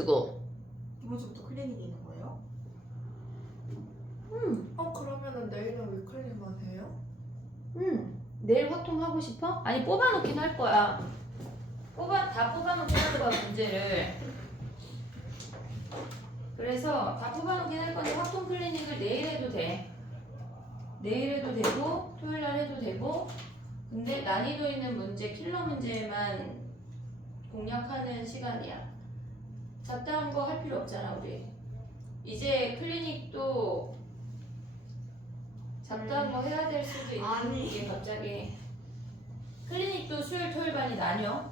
두고. 이번 주부터 클리닉이 있는 거예요? 그러면은 내일은 위클리만 해요? 내일 확통하고 싶어? 아니 뽑아놓긴 할 거야. 다 뽑아놓긴 할 거야 문제를. 그래서 다 뽑아놓긴 할 건데 확통 클리닉을 내일 해도 돼. 내일 해도 되고 토요일 날 해도 되고. 근데 난이도 있는 문제, 킬러 문제만 공략하는 시간이야. 잡다한 거 할 필요 없잖아 우리. 이제 클리닉도 잡다한 거 해야 될 수도 있는 아니. 게 갑자기. 클리닉도 수요일 토요일 반이 나뉘어.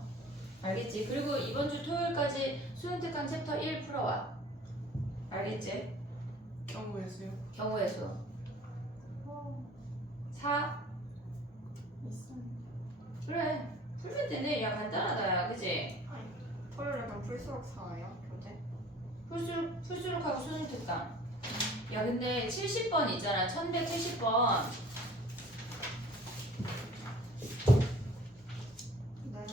알겠지? 그리고 이번 주 토요일까지 수능 특강 챕터 1 풀어와. 알겠지? 경우의 수요? 경우의 수 4. 있어. 그래 풀면 되네. 야 간단하다 야 그치? 토요일에 그럼 풀수록 4예요? 교재? 풀수록하고 수능 특강. 야 근데 70번 있잖아. 1170번. 네.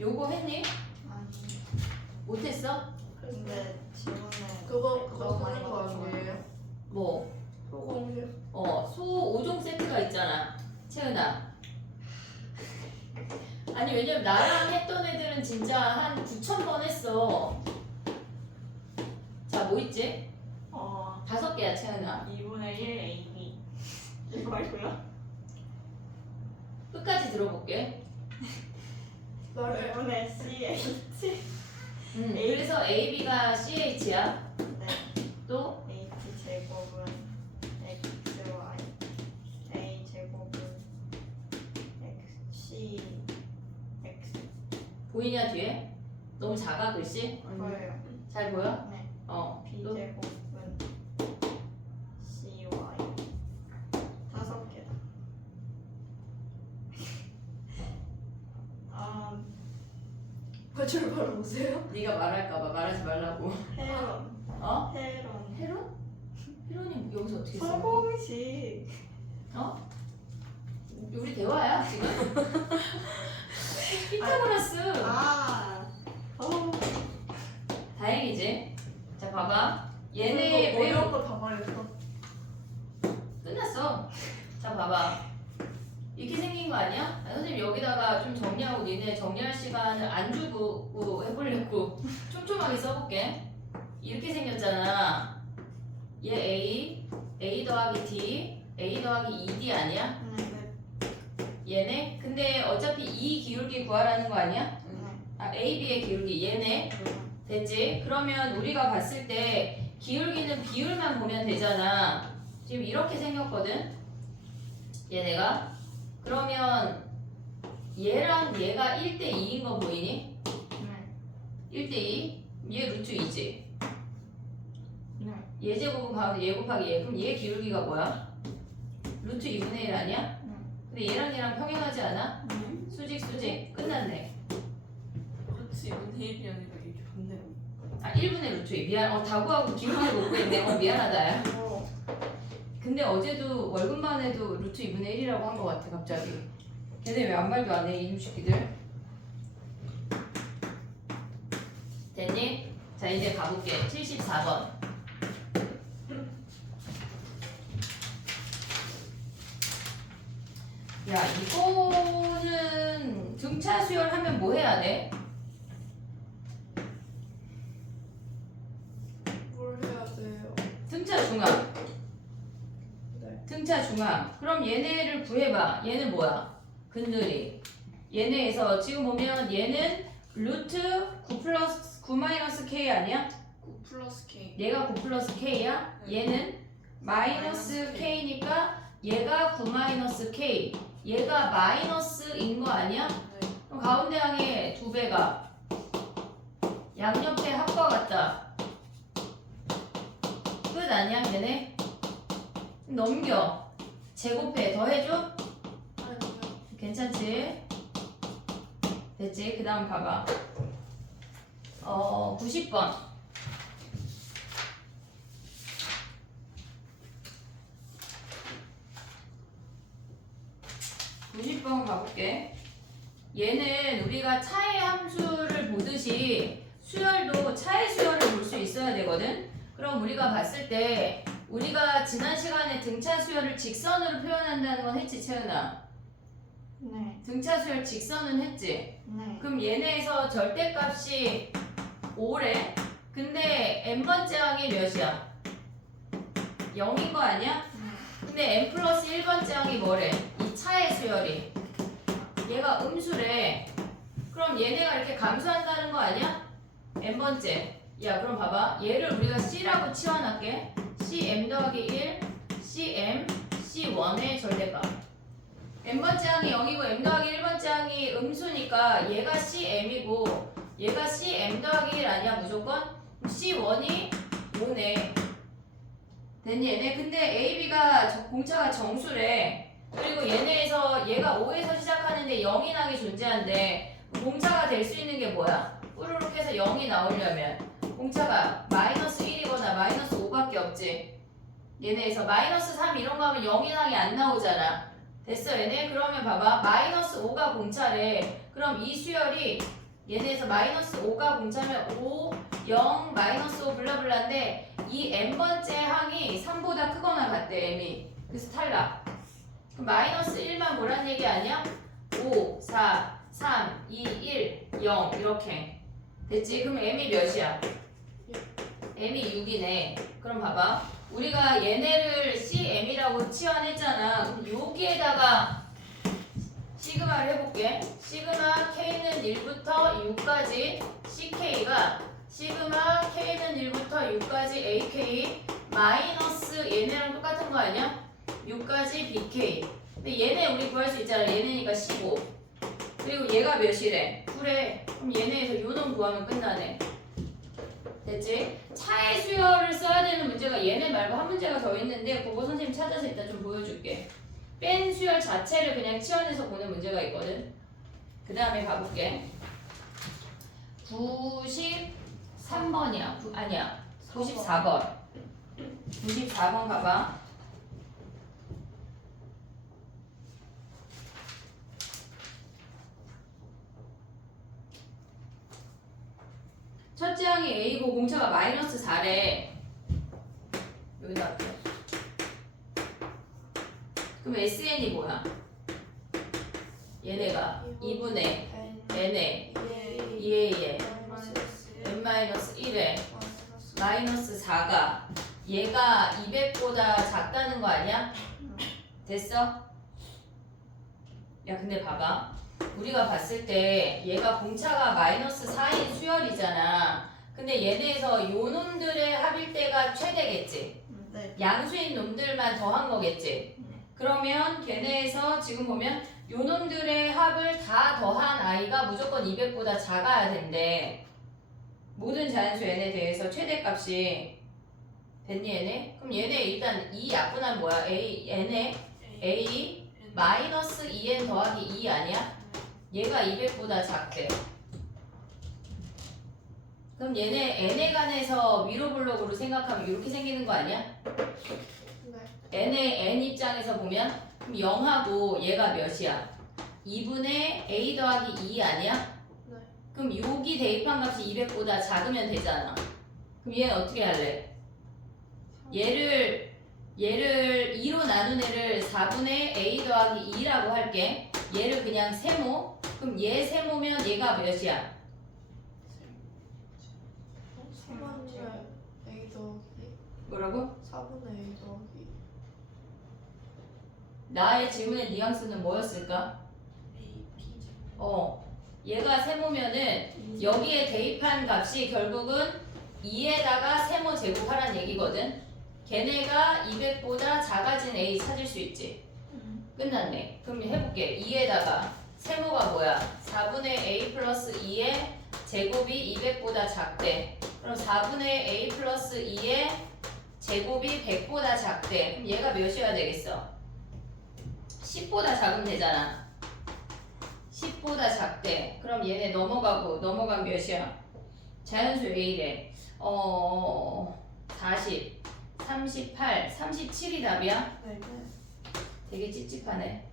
요거 했니? 아니. 못했어? 근데 지문에 그거 너무 많이 쓰는 거 받아서 아니에요? 뭐? 소공식? 소 5종 세트가 있잖아. 채은아. 아니 왜냐면 나랑 했던 애들은 진짜 한 9,000번 했어. 자 뭐 있지? 5개야 채은아. 2분의 1 AB. 이거 말고요? 끝까지 들어볼게. 말해. 2분의 CH. 그래서 AB가 CH야. 네. 또 H 제곱은 XY. A 제곱은 XC. X. 보이냐 뒤에? 너무 작아 글씨? 보여요. 잘 보여? 네. B 또? 제곱은 CY. 5개다. 가출 바로 오세요? 네가 말할까봐 말하지 말라고. 헤론. 어? 헤론. 헤론? 헤론이 여기서 어떻게 써? 소공식. 어? 우리 대화야 지금? 피타고라스. 다행이지. 자 봐봐. 얘네 어려운 외우 거다 말했어. 끝났어. 자 봐봐. 이렇게 생긴 거 아니야? 아니, 선생님 여기다가 좀 정리하고 니네 정리할 시간을 안 주고 해보려고 촘촘하게 써볼게. 이렇게 생겼잖아. 얘 A 더하기 D, A 더하기 2D 아니야? 네. 얘네? 근데 어차피 이 기울기 구하라는 거 아니야? A, B의 기울기 얘네? 됐지? 그러면 우리가 봤을 때 기울기는 비율만 보면 되잖아. 지금 이렇게 생겼거든? 얘네가. 그러면 얘랑 얘가 1대2인 거 보이니? 1대2? 얘 루트 2지? 얘 제곱은 가운데 얘 곱하기 얘. 그럼 얘 기울기가 뭐야? 루트 2분의 1 아니야? 근데 얘랑 평행하지 않아? 수직 끝났네. 그렇지. 2분의 1이 아니라 이게 좋네요. 1분의 루트 2 미안. 다 구하고 기울기를 못 구했네. 미안하다 야. 근데 어제도 월급만 해도 루트 2분의 1이라고 한 것 같아 갑자기. 걔네 왜 아무 말도 안 해 이놈 새끼들. 됐니? 자 이제 가볼게. 74번. 야 이거는 등차 수열하면 뭐 해야 돼? 뭘 해야 돼요? 등차 중앙. 네. 등차 중앙. 그럼 얘네를 구해봐. 얘는 뭐야? 근들이. 얘네에서 지금 보면 얘는 루트 9 플러스 9 마이너스 K 아니야? 9 플러스 K. 얘가 9 플러스 K야? 얘는 마이너스 K니까 얘가 9 마이너스 K. 얘가 마이너스인 거 아니야? 네. 그럼 가운데 항의 2배가 양옆에 합과 같다. 끝 아니야 얘네? 넘겨. 제곱해. 더해줘? 아니요. 괜찮지? 됐지? 그 다음 봐봐. 90번. 90번 가볼게. 얘는 우리가 차의 함수를 보듯이 수열도 차의 수열을 볼 수 있어야 되거든. 그럼 우리가 봤을 때 우리가 지난 시간에 등차 수열을 직선으로 표현한다는 건 했지, 채은아? 네. 등차 수열 직선은 했지? 네. 그럼 얘네에서 절대값이 5래. 근데 n번째 항이 몇이야? 0인 거 아니야? 근데 n 플러스 1번째 항이 뭐래? 이 차의 수열이. 얘가 음수래. 그럼 얘네가 이렇게 감소한다는 거 아니야? n번째. 야, 그럼 봐봐. 얘를 우리가 c라고 치환할게. cm 더하기 1, cm, c1의 절대값. n번째 항이 0이고 m 더하기 1번째 항이 음수니까 얘가 cm이고 얘가 cm 더하기 1 아니야 무조건? c1이 5네. 됐니 얘네? 근데 AB가 공차가 정수래. 그리고 얘네에서 얘가 5에서 시작하는데 0인 항이 존재한대. 공차가 될 수 있는 게 뭐야? 뿌르륵 해서 0이 나오려면 공차가 마이너스 1이거나 마이너스 5밖에 없지. 얘네에서 마이너스 3 이런 거 하면 0인 항이 안 나오잖아. 됐어 얘네? 그러면 봐봐. 마이너스 5가 공차래. 그럼 이 수열이 얘네에서 마이너스 5가 공차면 5, 0, 마이너스 5 블라블라인데 이 n번째 항이 3보다 크거나 같대 m이. 그래서 탈락. 그럼 마이너스 1만 뭐란 얘기 아니야? 5, 4, 3, 2, 1, 0 이렇게. 됐지? 그럼 m이 몇이야? m이 6이네. 그럼 봐봐. 우리가 얘네를 CM이라고 치환했잖아. 그럼 여기에다가 시그마를 해볼게. 시그마 K는 1부터 6까지 CK가 시그마 K는 1부터 6까지 AK 마이너스 얘네랑 똑같은 거 아니야? 6까지 BK. 근데 얘네 우리 구할 수 있잖아. 얘네니까 15. 그리고 얘가 몇이래? 9래. 그럼 얘네에서 요놈 구하면 끝나네. 됐지? 차의 수열을 써야 되는 문제가 얘네 말고 한 문제가 더 있는데 그거 선생님 찾아서 이따 좀 보여줄게. 뺀 수열 자체를 그냥 치환해서 보는 문제가 있거든. 그 다음에 가볼게. 93번이야. 아니야. 94번. 94번 가봐. 첫째 항이 A고 공차가 마이너스 4래. 여기다 할게. 그럼 SN이 뭐야? 얘네가 2분의 n에 2a에 n-1에 마이너스 4가 얘가 200보다 작다는 거 아니야? 됐어? 야 근데 봐봐. 우리가 봤을 때 얘가 공차가 마이너스 4인 수열이잖아. 근데 얘네에서 요 놈들의 합일대가 최대겠지. 네. 양수인 놈들만 더한 거겠지. 그러면 걔네에서 지금 보면 요 놈들의 합을 다 더한 아이가 무조건 200보다 작아야 된대. 모든 자연수 n에 대해서 최대값이 됐니 얘네? 그럼 얘네 일단 이 약분한 뭐야? n에 a 마이너스 2n 더하기 2 아니야? 얘가 200보다 작대. 그럼 얘네 n에 관해서 위로 블록으로 생각하면 이렇게 생기는 거 아니야? n의 n 입장에서 보면 그럼 0하고 얘가 몇이야? 2분의 a 더하기 2 아니야? 네. 그럼 여기 대입한 값이 200보다 작으면 되잖아. 그럼 얘는 어떻게 할래? 얘를 2로 나눈 애를 4분의 a 더하기 2라고 할게. 얘를 그냥 세모. 그럼 얘 세모면 얘가 몇이야? 3분의 A 더하기 뭐라고? 4분의 A 더하기 나의 질문의 뉘앙스는 뭐였을까? A B 얘가 세모면은 여기에 대입한 값이 결국은 2에다가 세모 제곱하란 얘기거든. 걔네가 200보다 작아진 A 찾을 수 있지. 끝났네. 그럼 해볼게. 2에다가 세모가 뭐야? 4분의 A 플러스 2의 제곱이 200보다 작대. 그럼 4분의 A 플러스 2의 제곱이 100보다 작대. 그럼 얘가 몇이어야 되겠어? 10보다 작으면 되잖아. 10보다 작대. 그럼 얘네 넘어가면 몇이야? 자연수 A래. 40, 38, 37이 답이야? 네. 되게 찝찝하네.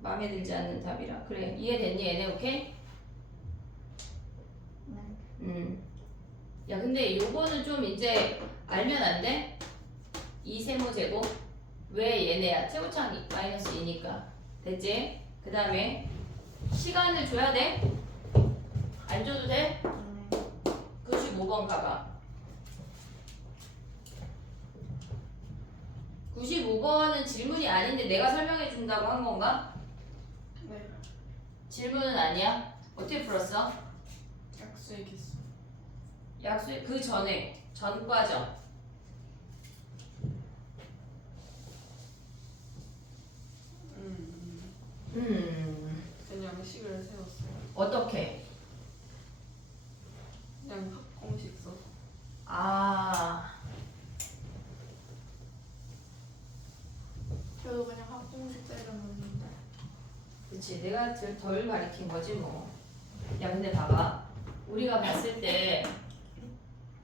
마음에 들지 않는 답이라. 그래, 이해됐니 얘네? 오케이? 야 근데 요거는 좀 이제 알면 안 돼? 2세모제곱 왜 얘네야? 최고차항 마이너스 2니까 됐지? 그 다음에 시간을 줘야 돼? 안 줘도 돼? 95번 가봐. 95번은 질문이 아닌데 내가 설명해 준다고 한 건가? 네. 질문은 아니야? 어떻게 풀었어? 약수의 개수. 약수의 그 전에 전 과정. 그냥 식을 세웠어요. 어떻게? 그냥 공식 써서. 아 저도 그냥 학공식 때려놓는데. 그치 내가 덜 가리킨 거지 뭐. 야 근데 봐봐 우리가 봤을 때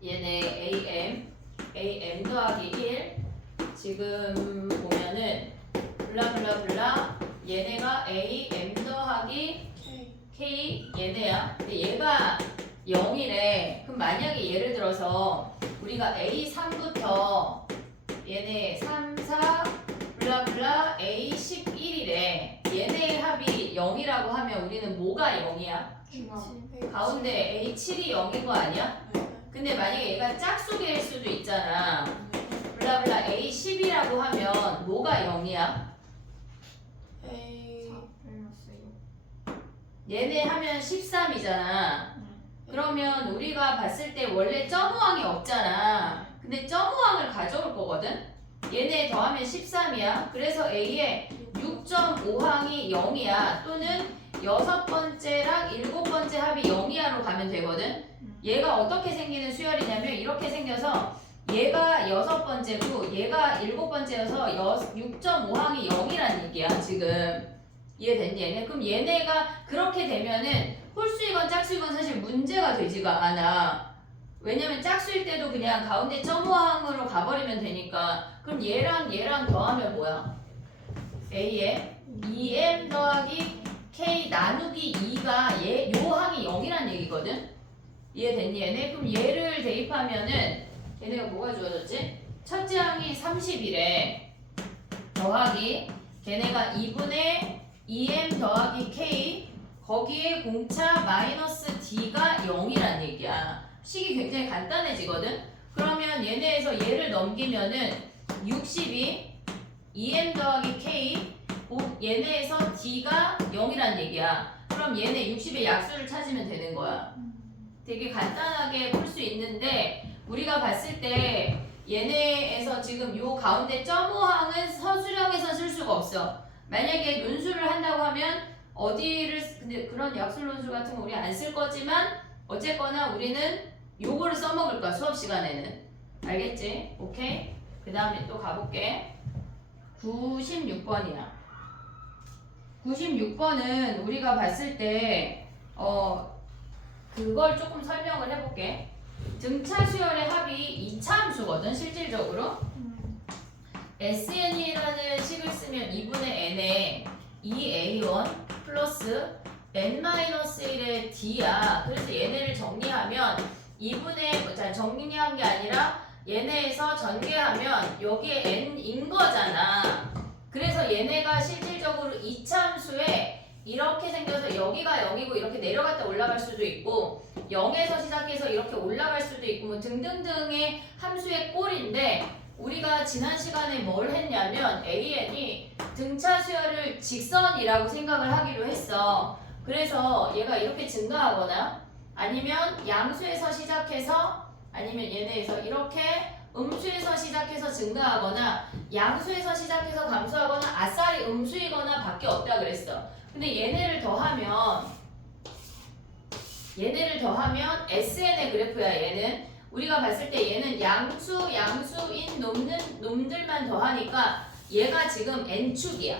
얘네 AM 더하기 1 지금 보면은 블라블라블라 얘네가 AM 더하기 K 얘네야. 근데 얘가 0이래. 그럼 만약에 예를 들어서 우리가 A3부터 얘네 3, 4 블라블라 A11이래. 얘네의 합이 0이라고 하면 우리는 뭐가 0이야? 가운데 A7이 0인 거 아니야? 근데 만약에 얘가 짝수개일 수도 있잖아. 블라블라 A10이라고 하면 뭐가 0이야? 얘네 하면 13이잖아. 그러면 우리가 봤을 때 원래 점우항이 없잖아. 근데 점우항을 가져올 거거든? 얘네 더하면 13이야. 그래서 A에 6.5항이 0이야. 또는 6번째랑 7번째 합이 0이야로 가면 되거든? 얘가 어떻게 생기는 수열이냐면 이렇게 생겨서 얘가 6번째고 얘가 7번째여서 6.5항이 0이란 얘기야 지금. 이해됐니 얘네? 그럼 얘네가 그렇게 되면은 홀수이건 짝수이건 사실 문제가 되지가 않아. 왜냐면 짝수일 때도 그냥 가운데 점호항으로 가버리면 되니까. 그럼 얘랑 얘랑 더하면 뭐야? A에 2M 더하기 K 나누기 2가 요 항이 0이란 얘기거든? 이해됐니 얘네? 그럼 얘를 대입하면은 얘네가 뭐가 주어졌지? 첫째 항이 30이래. 더하기 걔네가 2분의 2M 더하기 K 거기에 공차 마이너스 D가 0이란 얘기야. 식이 굉장히 간단해지거든? 그러면 얘네에서 얘를 넘기면은 60이 2M 더하기 K 얘네에서 D가 0이란 얘기야. 그럼 얘네 60의 약수를 찾으면 되는 거야. 되게 간단하게 풀 수 있는데 우리가 봤을 때 얘네에서 지금 요 가운데 점호항은 서술형에서 쓸 수가 없어. 만약에 논술을 한다고 하면 어디를 근데 그런 약술 논술 같은 거 우리 안 쓸 거지만 어쨌거나 우리는 요거를 써먹을 거야 수업 시간에는. 알겠지? 오케이? 그 다음에 또 가볼게. 96번이야. 96번은 우리가 봤을 때 그걸 조금 설명을 해볼게. 등차 수열의 합이 2차 함수거든 실질적으로. SN이라는 식을 쓰면 2분의 n에 2A1 플러스 n-1의 d야. 그래서 얘네를 정리하면 2분의 정리한 게 아니라 얘네에서 전개하면 여기에 n인 거잖아. 그래서 얘네가 실질적으로 2차 함수에 이렇게 생겨서 여기가 0이고 이렇게 내려갔다 올라갈 수도 있고 0에서 시작해서 이렇게 올라갈 수도 있고 뭐 등등등의 함수의 꼴인데 우리가 지난 시간에 뭘 했냐면 AN이 등차 수열을 직선이라고 생각을 하기로 했어. 그래서 얘가 이렇게 증가하거나 아니면 양수에서 시작해서 아니면 얘네에서 이렇게 음수에서 시작해서 증가하거나 양수에서 시작해서 감소하거나 아싸리 음수이거나 밖에 없다 그랬어. 근데 얘네를 더하면 SN의 그래프야. 얘는 우리가 봤을 때 얘는 양수인 놈들만 더하니까 얘가 지금 n축이야.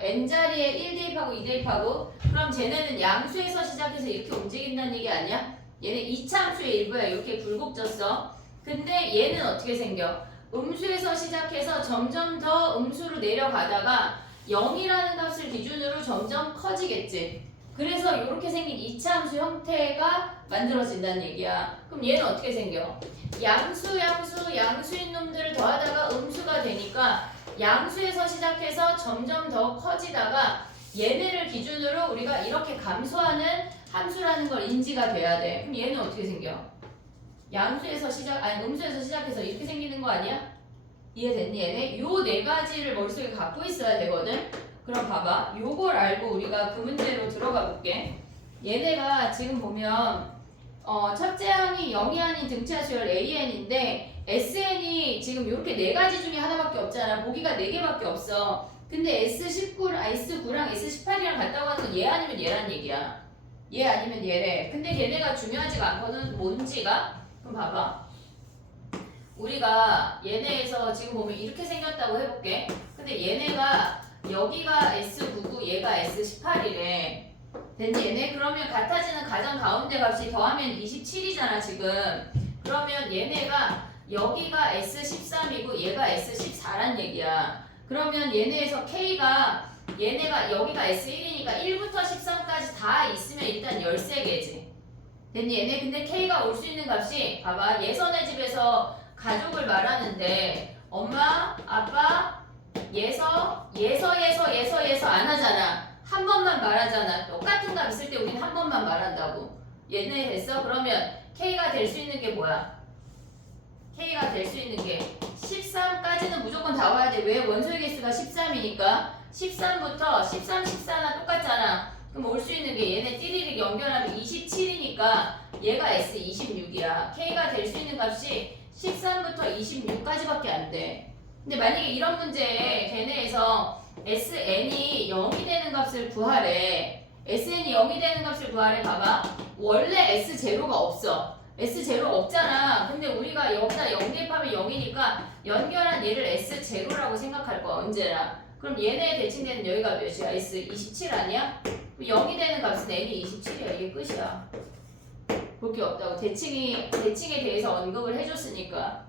n자리에 1 대입하고 2 대입하고 그럼 쟤네는 양수에서 시작해서 이렇게 움직인다는 얘기 아니야? 얘는 2차 함수의 일부야. 이렇게 굴곡졌어. 근데 얘는 어떻게 생겨? 음수에서 시작해서 점점 더 음수로 내려가다가 0이라는 값을 기준으로 점점 커지겠지. 그래서 이렇게 생긴 이차함수 형태가 만들어진다는 얘기야. 그럼 얘는 어떻게 생겨? 양수인 놈들을 더하다가 음수가 되니까 양수에서 시작해서 점점 더 커지다가 얘네를 기준으로 우리가 이렇게 감소하는 함수라는 걸 인지가 돼야 돼. 그럼 얘는 어떻게 생겨? 음수에서 시작해서 이렇게 생기는 거 아니야? 이해됐니 얘네? 요 네 가지를 머릿속에 갖고 있어야 되거든. 그럼 봐봐. 요걸 알고 우리가 그 문제로 들어가 볼게. 얘네가 지금 보면 첫째 항이 0이 아닌 등차 수열 AN인데 SN이 지금 이렇게 네 가지 중에 하나밖에 없잖아. 보기가 네 개밖에 없어. 근데 S9랑 S18이랑 같다고 하는 건 얘 아니면 얘란 얘기야. 얘 아니면 얘래. 근데 걔네가 중요하지가 않거든. 뭔지가. 그럼 봐봐. 우리가 얘네에서 지금 보면 이렇게 생겼다고 해볼게. 근데 얘네가 여기가 S99, 얘가 S18이래. 됐니 얘네? 그러면 같아지는 가장 가운데 값이 더하면 27이잖아 지금. 그러면 얘네가 여기가 S13이고 얘가 S14란 얘기야. 그러면 얘네에서 K가 얘네가 여기가 S1이니까 1부터 13까지 다 있으면 일단 13개지. 됐니 얘네? 근데 K가 올 수 있는 값이 봐봐. 예선의 집에서 가족을 말하는데 엄마, 아빠, 예서 안 하잖아. 한 번만 말하잖아. 똑같은 값 있을 때 우리는 한 번만 말한다고. 얘네 됐어? 그러면 K가 될 수 있는 게 뭐야? K가 될 수 있는 게 13까지는 무조건 다 와야 돼. 왜? 원소의 개수가 13이니까 13부터 13, 14나 똑같잖아. 그럼 올 수 있는 게 얘네 띠리릭 연결하면 27이니까 얘가 S26이야. K가 될 수 있는 값이 13부터 26까지밖에 안 돼. 근데 만약에 이런 문제에 걔네에서 SN이 0이 되는 값을 구하래. SN이 0이 되는 값을 구하래. 봐봐. 원래 S0가 없어. S0 없잖아. 근데 우리가 여기다 0 대입하면 0이니까 연결한 얘를 S0라고 생각할 거야. 언제나. 그럼 얘네 대칭되는 여기가 몇이야? S27 아니야? 0이 되는 값은 N이 27이야. 이게 끝이야. 볼 게 없다고. 대칭에 대해서 언급을 해줬으니까.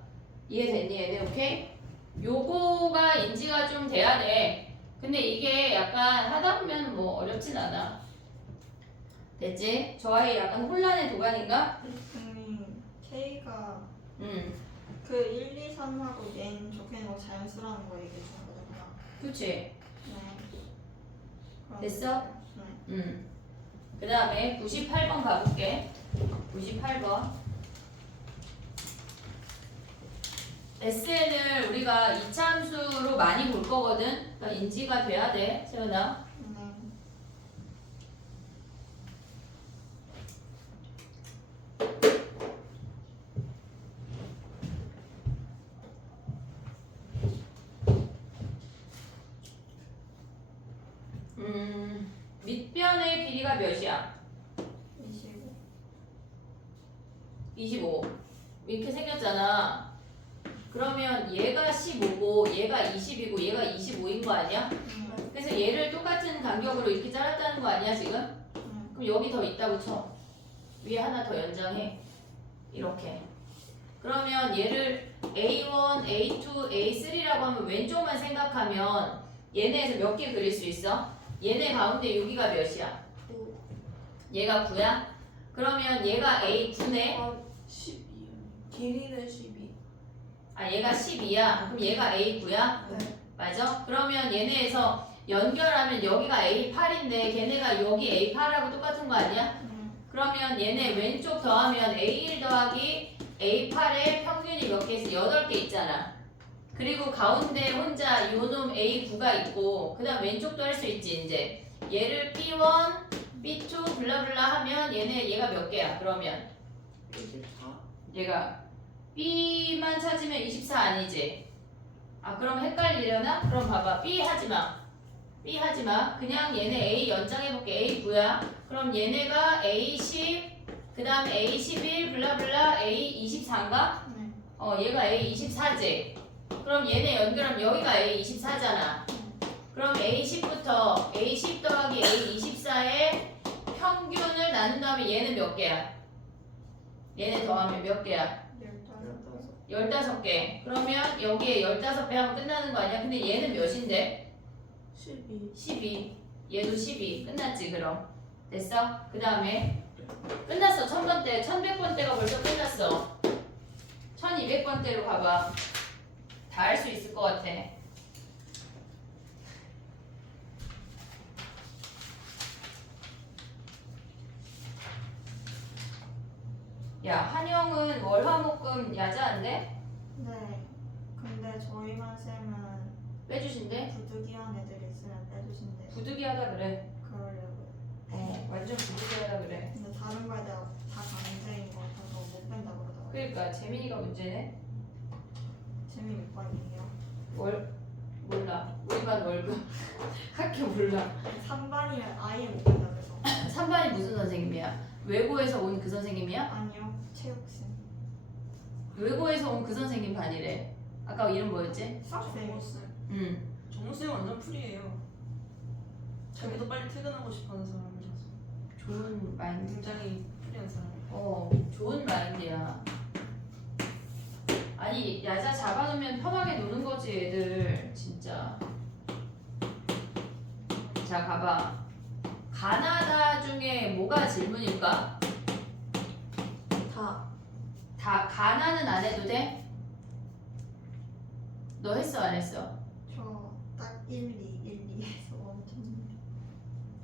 이해됐니 얘네? 오케이? 요거가 인지가 좀 돼야 돼. 근데 이게 약간 하다 보면 뭐 어렵진 않아. 됐지? 저 아이 약간 혼란의 도가니인가? 선생님 K가 응. 그 1, 2, 3하고 N 적혀있는 거 자연수라는 거 얘기해 준 거잖아. 그치? 네. 그럼 됐어? 네. 응. 그 다음에 98번 가볼게. 98번. SN을 우리가 이차함수로 많이 볼 거거든. 그러니까 인지가 돼야 돼, 세연아. 네. 밑변의 길이가 몇이야? 25. 25. 이렇게 생겼잖아. 그러면 얘가 15고 얘가 20이고 얘가 25인 거 아니야? 그래서 얘를 똑같은 간격으로 이렇게 잘랐다는 거 아니야 지금? 그럼 여기 더 있다고 쳐. 위에 하나 더 연장해. 이렇게. 그러면 얘를 A1, A2, A3라고 하면 왼쪽만 생각하면 얘네에서 몇 개 그릴 수 있어? 얘네 가운데 여기가 몇이야? 9. 얘가 9야? 그러면 얘가 A9네? 12. 길이는 12. 아 얘가 12야? 그럼 얘가 A9야? 네. 맞아? 그러면 얘네에서 연결하면 여기가 A8인데 걔네가 여기 A8하고 똑같은 거 아니야? 그러면 얘네 왼쪽 더하면 A1 더하기 A8의 평균이 몇 개 있어? 8개 있잖아. 그리고 가운데 혼자 요놈 A9가 있고 그 다음 왼쪽도 할 수 있지 이제. 얘를 B1, B2 블라블라 하면 얘가 몇 개야? 그러면 24. 얘가 B만 찾으면 24 아니지? 아 그럼 헷갈리려나? 그럼 봐봐. B 하지마. B 하지마. 그냥 얘네 A 연장해볼게. A9야. 그럼 얘네가 A10 그 다음에 A11 블라블라 A24인가? 네. 얘가 A24지. 그럼 얘네 연결하면 여기가 A24잖아. 그럼 A10부터 A10 더하기 A24의 평균을 나눈 다음에 얘는 몇 개야? 얘네 더하면 몇 개야? 15개. 그러면 여기에 15배 하면 끝나는 거 아니야? 근데 얘는 몇인데? 12. 12. 얘도 12. 끝났지 그럼. 됐어? 그 다음에 끝났어. 1000번대, 1100번대가 벌써 끝났어. 1200번대로 가봐. 다 할 수 있을 것 같아. 야, 한영은 월화목금 야자한데? 네. 근데 저희만 쌤은 빼주신대? 부득이한 애들이 있으면 빼주신대. 부득이하다 그래. 그러려고요. 완전 부득이하다 그래. 근데 다른 거에 대한 다 강제인 거 같아서 못 뺀다 그러더라고요. 그러니까 재민이가 문제네. 재미 몇 번이에요? 몰라. 우리 반 월급. 학교 몰라. 3반이면 아예 못 뺀다 그래서. 3반이 무슨 선생님이야? 외고에서 온 그 선생님이야? 아니요. 체육쌤. 외고에서 온 그 선생님 반이래. 아까 이름 뭐였지? 수학쌤. 정우쌤. 응. 정우쌤 완전 풀이에요. 자기도 빨리 퇴근하고 싶어하는 사람이라서 좋은 마인드. 굉장히 풀이한 사람이에요. 좋은 마인드야. 아니, 야자 잡아놓으면 편하게 노는 거지, 애들. 진짜. 자, 가봐. 가나다 중에 뭐가 질문일까? 다 가나는 안 해도 돼? 너 했어, 안 했어? 저 딱 1, 2, 1, 2에서 엄청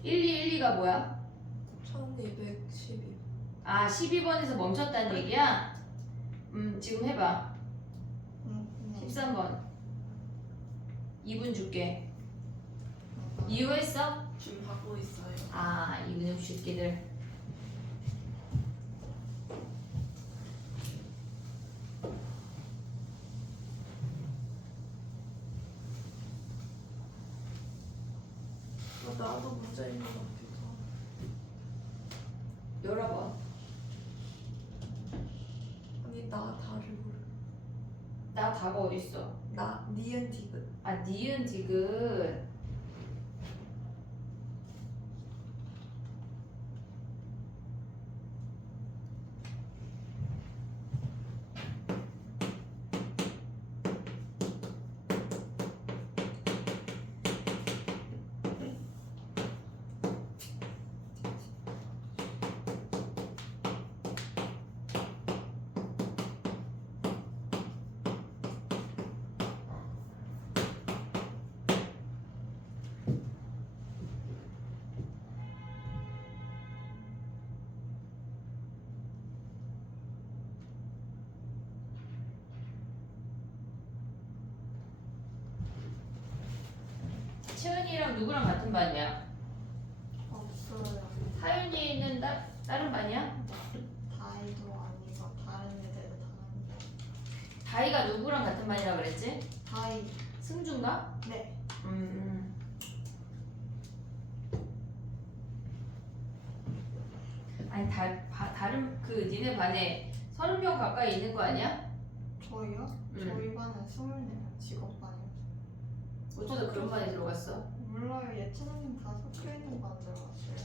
1212가 뭐야? 1212. 아, 12번에서 멈췄다는 얘기야? 지금 해봐. 13번. 2분 줄게. 이유 했어? 지금 받고 있어요. 아, 이근육 새끼들. 나도 문제 있는 것 같아서. 열어봐. 아니 나 다를 모르. 나 다가 어딨어? 나 니은 디귿. 아, 니은 디귿. 채은이랑 누구랑 같은 반이야? 없어요. 하윤이는 다른 반이야? 다이도 아니고 다른 애들 다 아니고. 다이가 누구랑 같은 반이라 그랬지? 다이. 승준가? 네. 아니 다른 그 니네 반에 30명 가까이 있는 거 아니야? 저희요? 저희 반은 24명 직업반이요. 어쩌다 그런 반에 들어갔어? 몰라요. 예체능님 다 섞여 있는 반 들어갔어요.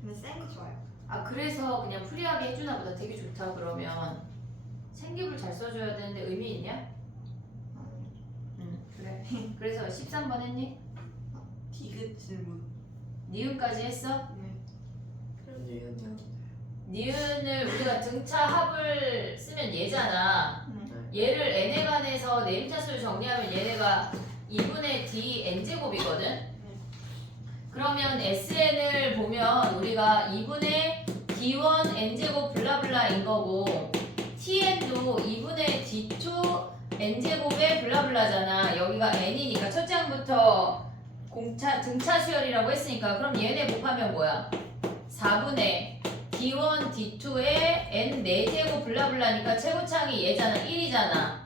근데 쌤이 좋아요. 아, 그래서 그냥 프리하게 해주나 보다. 되게 좋다. 그러면 생기부 잘 써줘야 되는데 의미 있냐? 아니. 그래. 그래서 13번 했니? 디귿 질문. 니은까지 했어? 네. 그런 니은이요. 니은을 우리가 등차 합을 쓰면 얘잖아. 얘를 n에 관해서 네임차수를 정리하면 얘네가 2분의 d n제곱이거든? 그러면 sn을 보면 우리가 2분의 d1 n제곱 블라블라인 거고 tn도 2분의 d2 n제곱의 블라블라잖아. 여기가 n이니까 첫째 항부터 등차 수열이라고 했으니까 그럼 얘네 곱하면 뭐야? 4분의 d1, d2의 n 4제곱 블라블라니까 최고창이 얘잖아. 1이잖아.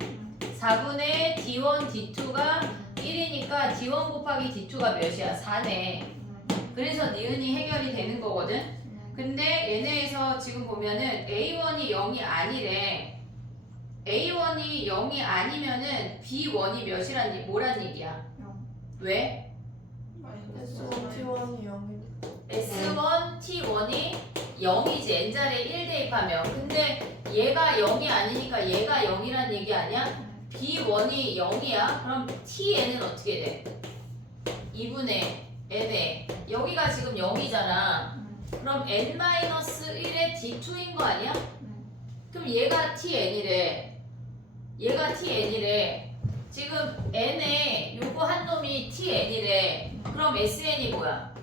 4분의 d1, d2가 1이니까 d1 곱하기 d2가 몇이야? 4네. 그래서 니은이 해결이 되는 거거든. 근데 얘네에서 지금 보면은 A1이 0이 아니래. A1이 0이 아니면은 B1이 뭐란 얘기야? 왜? S1, T1이 0이. S1, T1이 0이지. n자리에 1 대입하면. 근데 얘가 0이 아니니까 얘가 0이란 얘기 아니야? B1이 0이야? 그럼 TN은 어떻게 돼? 2분의 n에 여기가 지금 0이잖아. 그럼 n-1의 d2인 거 아니야? 그럼 얘가 tn이래. 얘가 tn이래. 지금 n에 요거 한 놈이 tn이래. 그럼 sn이 뭐야?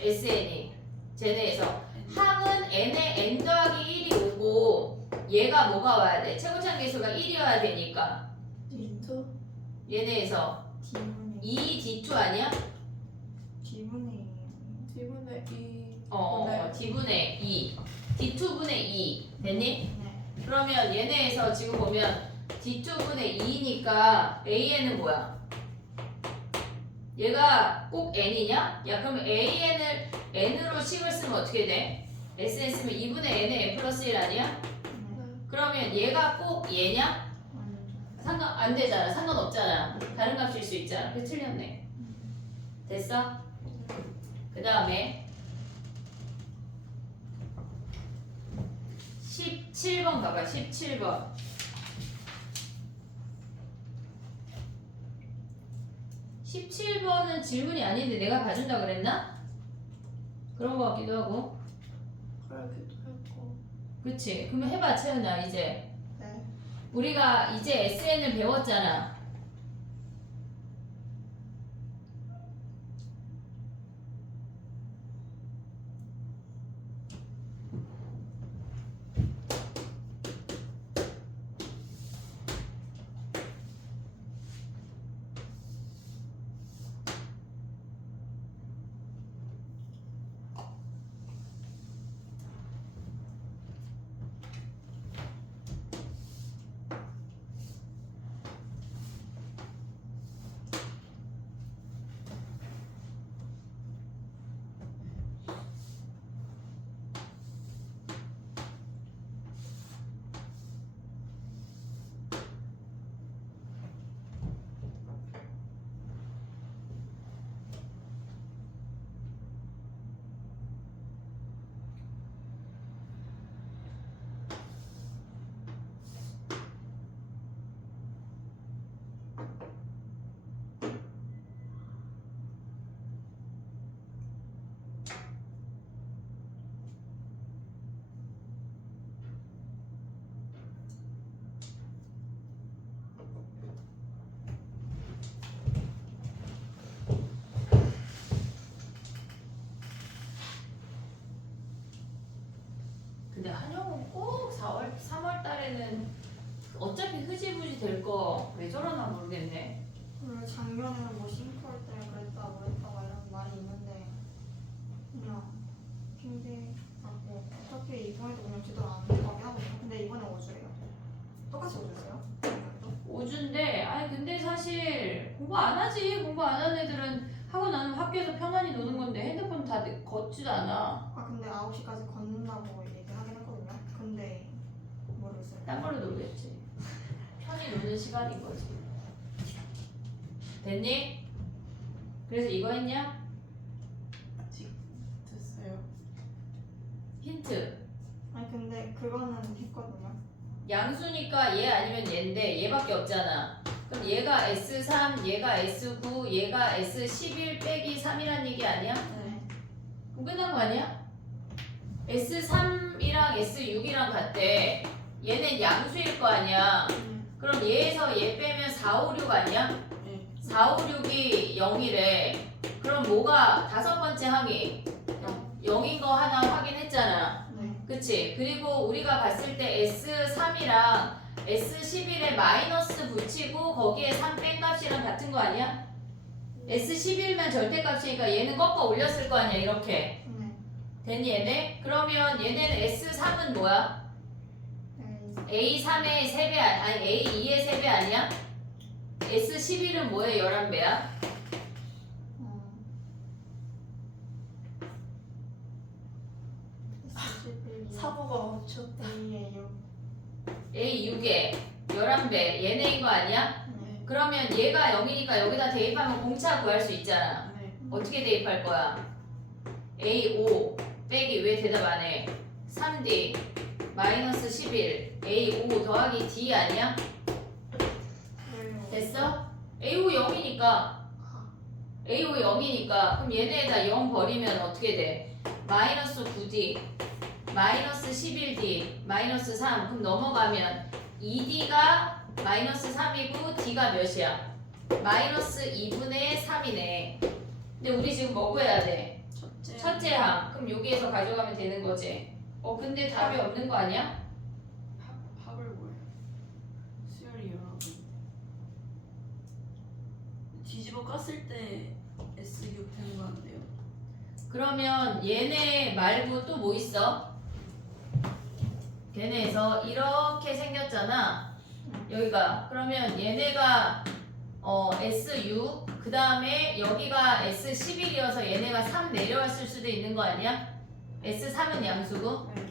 sn이 쟤네에서 항은 n에 n 더하기 1이 오고 얘가 뭐가 와야 돼? 최고창 계수가 1이어야 되니까 D2? 얘네에서 D분의 2 d2 아니야? D분의 D분의 2. d분의 2 d2분의 2 됐니? 네. 그러면 얘네에서 지금 보면 d2분의 2니까 an은 뭐야? 얘가 꼭 n이냐? 야 그럼 an을 n으로 식을 쓰면 어떻게 돼? sn 쓰면 2분의 n의 n 플러스 1 아니야? 그러면 얘가 꼭 얘냐? 상관 안 되잖아. 상관없잖아. 다른 값일 수 있잖아. 그 틀렸네. 됐어? 그 다음에 17번 봐봐. 17번. 17번은 질문이 아닌데 내가 봐준다 그랬나? 그런 거 같기도 하고. 그러기도 했고. 그치? 그러면 해봐 채은아 이제. 네. 우리가 이제 SN을 배웠잖아. 근데 한영은 꼭 4월, 3월 달에는 어차피 흐지부지 될 거 왜 저러나 모르겠네. 그리고 작년에는 뭐 싱크홀 때 그랬다 뭐 했다 막 이런 말이 있는데 그냥 핑계하고 어차피 이번에도 그냥 제대로 안 가게 하고 있어. 근데 이번에 5주예요. 똑같이 5주세요? 오준데 아니 근데 사실 공부 안 하지. 공부 안 하는 애들은 하고 나면 학교에서 편안히 노는 건데 핸드폰 다 걷지도 않아. 아 근데 9시까지 걷는다고 얘기하긴 했거든요. 근데 모르겠어요. 딴 걸로 놀겠지. 편히 노는 시간인 거지. 됐니? 그래서 이거 했냐? 됐어요. 힌트. 아니 근데 그거는 했거든요. 양수니까 얘 아니면 얘인데 얘밖에 없잖아. 그럼 얘가 S3, 얘가 S9, 얘가 S11 빼기 3이란 얘기 아니야? 네. 그럼 끝난 거 아니야? S3이랑 S6이랑 같대. 얘는 양수일 거 아니야. 그럼 얘에서 얘 빼면 4, 5, 6 아니야? 네. 4, 5, 6이 0이래. 그럼 뭐가 다섯 번째 항이 0인 거 하나 확인했잖아. 네. 그치? 그리고 우리가 봤을 때 S3이랑 S11에 마이너스 붙이고 거기에 3 뺀 값이랑 같은 거 아니야? S11만 절대값이니까 얘는 꺾어 올렸을 거 아니야 이렇게. 네. 됐니 얘네? 그러면 얘네는 S3은 뭐야? 네. A3의 3배 아니 A2의 3배 아니야? S11은 뭐에 11배야? 사고가 멈췄다. A6에 11배 얘네인 거 아니야? 네. 그러면 얘가 0이니까 여기다 대입하면 공차 구할 수 있잖아. 네. 어떻게 대입할 거야? A5 빼기 왜 대답 안 해? 3D 마이너스 11 A5 더하기 D 아니야? 됐어? A5 0이니까 A5 0이니까 그럼 얘네에다 0 버리면 어떻게 돼? 마이너스 9D 마이너스 11D 마이너스 3 그럼 넘어가면 2D가 마이너스 3이고 D가 몇이야? 마이너스 2분의 3이네. 근데 우리 지금 뭐 구해야 돼? 첫째 항. 그럼 여기에서 가져가면 되는 거지. 근데 답이 없는 거 아니야? 합을 뭐예요? 수열이 여러 개. 뒤집어 깠을 때 S6 되는 거 같네요. 그러면 얘네 말고 또 뭐 있어? 걔네에서 이렇게 생겼잖아. 여기가. 그러면 얘네가 S6 그 다음에 여기가 S11이어서 얘네가 3 내려왔을 수도 있는 거 아니야? S3은 양수고 네.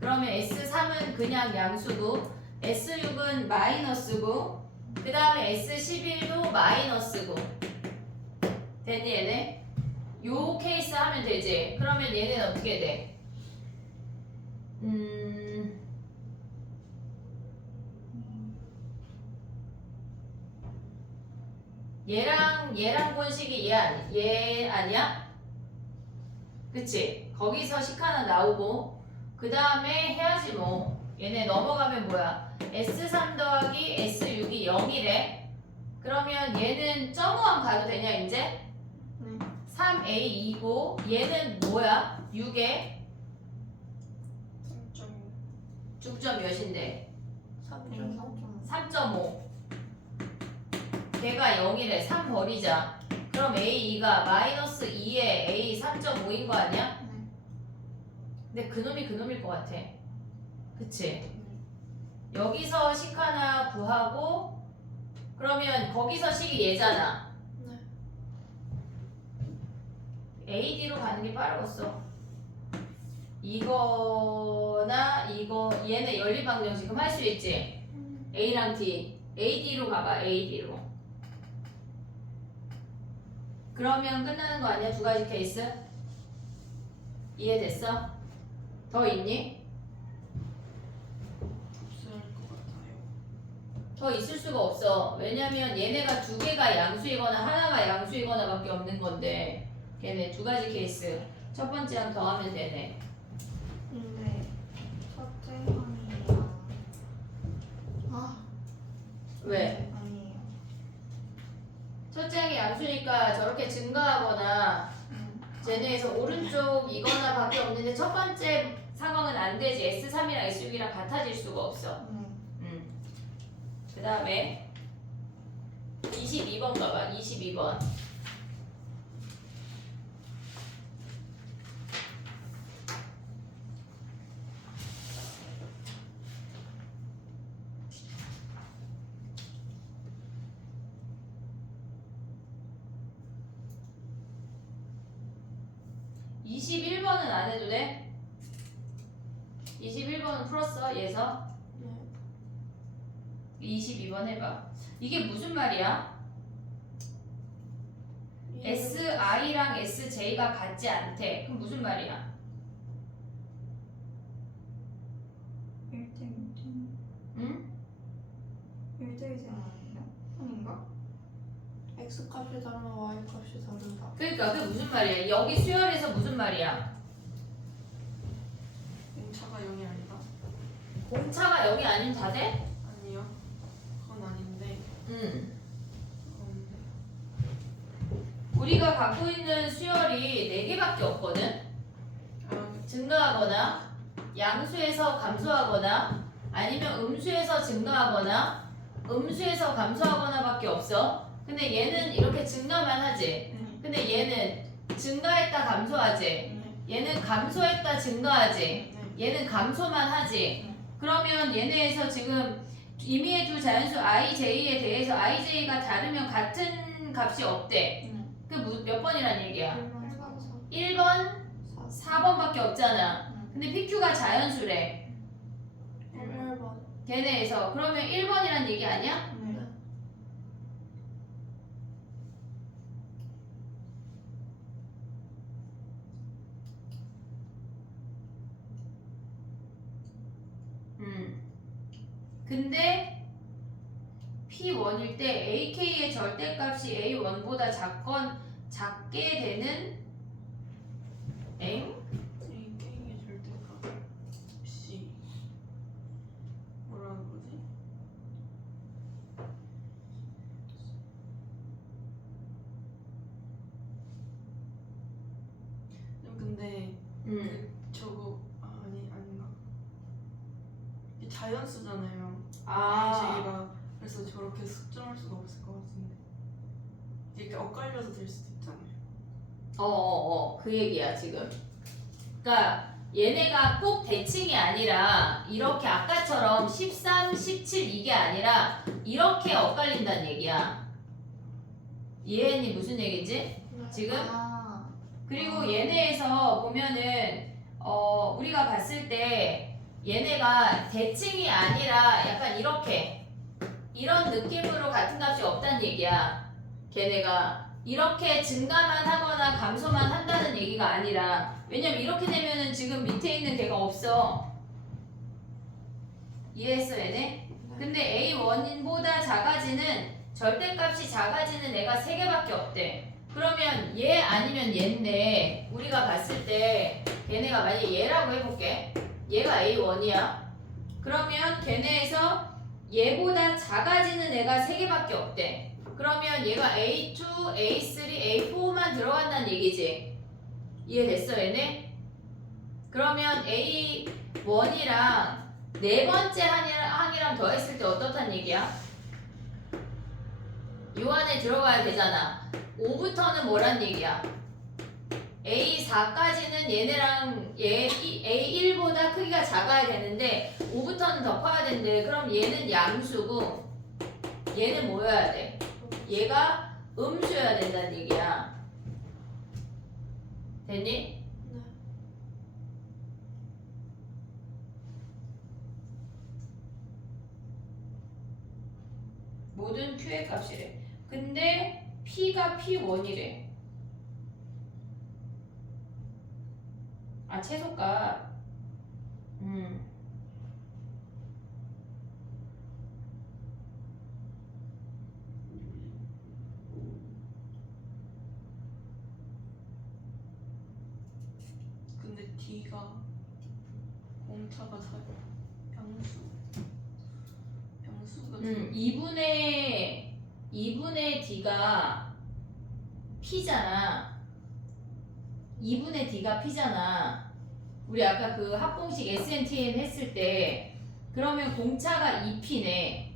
그러면 S3은 그냥 양수고 S6은 마이너스고 그 다음에 S11도 마이너스고 됐니 얘네? 요 케이스 하면 되지. 그러면 얘네는 어떻게 돼? 얘랑 본식이 얘 아니야? 그치? 거기서 식 하나 나오고 그 다음에 해야지 뭐. 얘네 넘어가면 뭐야? S3 더하기 S6이 0이래. 그러면 얘는 점호함 가도 되냐 이제? 3A2고 얘는 뭐야? 6에 6점 몇인데? 3.5 걔가 0이래. 3 버리자. 그럼 A2가 마이너스 2에 A 3.5인 거 아니야? 근데 그놈이 그놈일 것 같아. 그치? 여기서 식 하나 구하고 그러면 거기서 식이 얘잖아. AD로 가는 게 빠르겠어. 이거나 이거 얘네 연립방정 지금 할 수 있지? A랑 D AD로 가봐. AD로 그러면 끝나는 거 아니야? 두 가지 케이스? 이해됐어? 더 있니? 없어야 할 것 같아요. 더 있을 수가 없어. 왜냐면 얘네가 두 개가 양수이거나 하나가 양수이거나 밖에 없는 건데 걔네 두 가지 케이스 첫 번째랑 더하면 되네. 근데 첫째 항이랑 왜? 아니에요. 첫째 항이 양수니까 저렇게 증가하거나 쟤네에서 오른쪽이거나 밖에 없는데 첫 번째 상황은 안 되지. S3이랑 S6이랑 같아질 수가 없어. 그 다음에 22번 가봐. 22번. (21번은) 안 해도 돼? 21번은 풀었어? 얘서? 22번 해봐. 이게 무슨 말이야? SI랑 SJ가 같지 않대. 그럼 무슨 말이야? 1대 1대 응? 1대 1대 아니에요? 아닌가? x 값이 다르면 y 값이 다르다. 그러니까 그게 무슨 말이야? 여기 수열에서 무슨 말이야? 공차가 0이 아니다. 공차가 0이 아니면 다 돼? 아니요. 그건 아닌데. 응. 우리가 갖고 있는 수열이 4개밖에 없거든? 증가하거나 양수에서 감소하거나 아니면 음수에서 증가하거나 음수에서 감소하거나 밖에 없어. 근데 얘는 이렇게 증가만 하지. 근데 얘는 증가했다 감소하지. 얘는 감소했다 증가하지. 얘는 감소만 하지. 그러면 얘네에서 지금 임의의 두 자연수 ij에 대해서 ij가 다르면 같은 값이 없대. 그 몇 번이란 얘기야? 1번, 4번밖에 없잖아. 근데 PQ가 자연수래. 1번. 걔네에서. 그러면 1번이란 얘기 아니야? 근데 P1일 때 AK의 절대값이 A1보다 작건 작게 되는 엥? 이 K의 절대값 C 뭐라는 거지? 근데 저거 아닌가? 이게 자연수잖아요. J가 그래서 저렇게 숙정할 수가 없을 것 같은데 이렇게 엇갈려서 될 수도 있잖아요. 그 얘기야 지금. 그러니까 얘네가 꼭 대칭이 아니라 이렇게 아까처럼 13, 17 이게 아니라 이렇게 엇갈린다는 얘기야. 이해했니? 무슨 얘기인지? 지금? 그리고 얘네에서 보면은 우리가 봤을 때 얘네가 대칭이 아니라 약간 이렇게 이런 느낌으로 같은 값이 없다는 얘기야. 걔네가 이렇게 증가만 하거나 감소만 한다는 얘기가 아니라, 왜냐면 이렇게 되면은 지금 밑에 있는 걔가 없어. 이해했어 얘네? 근데 A1보다 작아지는 절대값이 작아지는 애가 3개밖에 없대. 그러면 얘 아니면 얘인데 우리가 봤을 때 걔네가 만약에 얘라고 해볼게. 얘가 A1이야. 그러면 걔네에서 얘보다 작아지는 애가 3개밖에 없대. 그러면 얘가 A2, A3, A4만 들어간다는 얘기지. 이해됐어 얘네? 그러면 A1이랑 네 번째 항이랑 더했을 때 어떻단 얘기야? 요 안에 들어가야 되잖아. 5부터는 뭐란 얘기야? A4까지는 얘네랑 A1보다 크기가 작아야 되는데 5부터는 더 커야 된대. 그럼 얘는 양수고 얘는 뭐여야 돼? 얘가 음수여야 된다는 얘기야. 됐니? 네. 모든 Q의 값이래. 근데 P가 P1이래. 아, 최소값. 근데 D가 공차가 양수가 2분의 D가 P잖아. 2분의 D가 P잖아. 우리 아까 그 합공식 SNTN 했을 때 그러면 공차가 2P네. 네.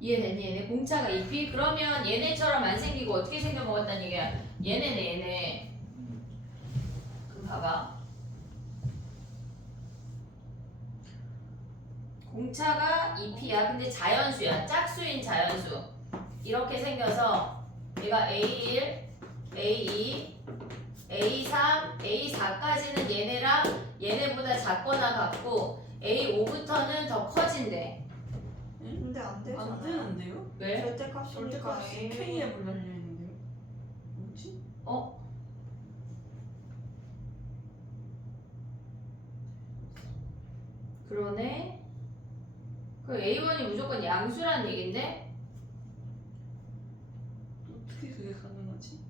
이해됐니? 얘네 공차가 2P? 그러면 얘네처럼 안 생기고 어떻게 생겨먹었다는 얘기야? 얘네네 얘네. 그럼 봐봐. 공차가 2P야. 근데 자연수야. 짝수인 자연수. 이렇게 생겨서 얘가 A1, A2, A3, A4까지는 얘네랑 얘네보다 작거나 같고 A5부터는 더 커진대. 근데 안 안 되잖아요. 되는데요? 왜? 절대값이니까 절대값이 K에 물려 있는데요? 뭐지? 그러네. 그 A1이 무조건 양수란 얘긴데? 어떻게 그게 가능하지?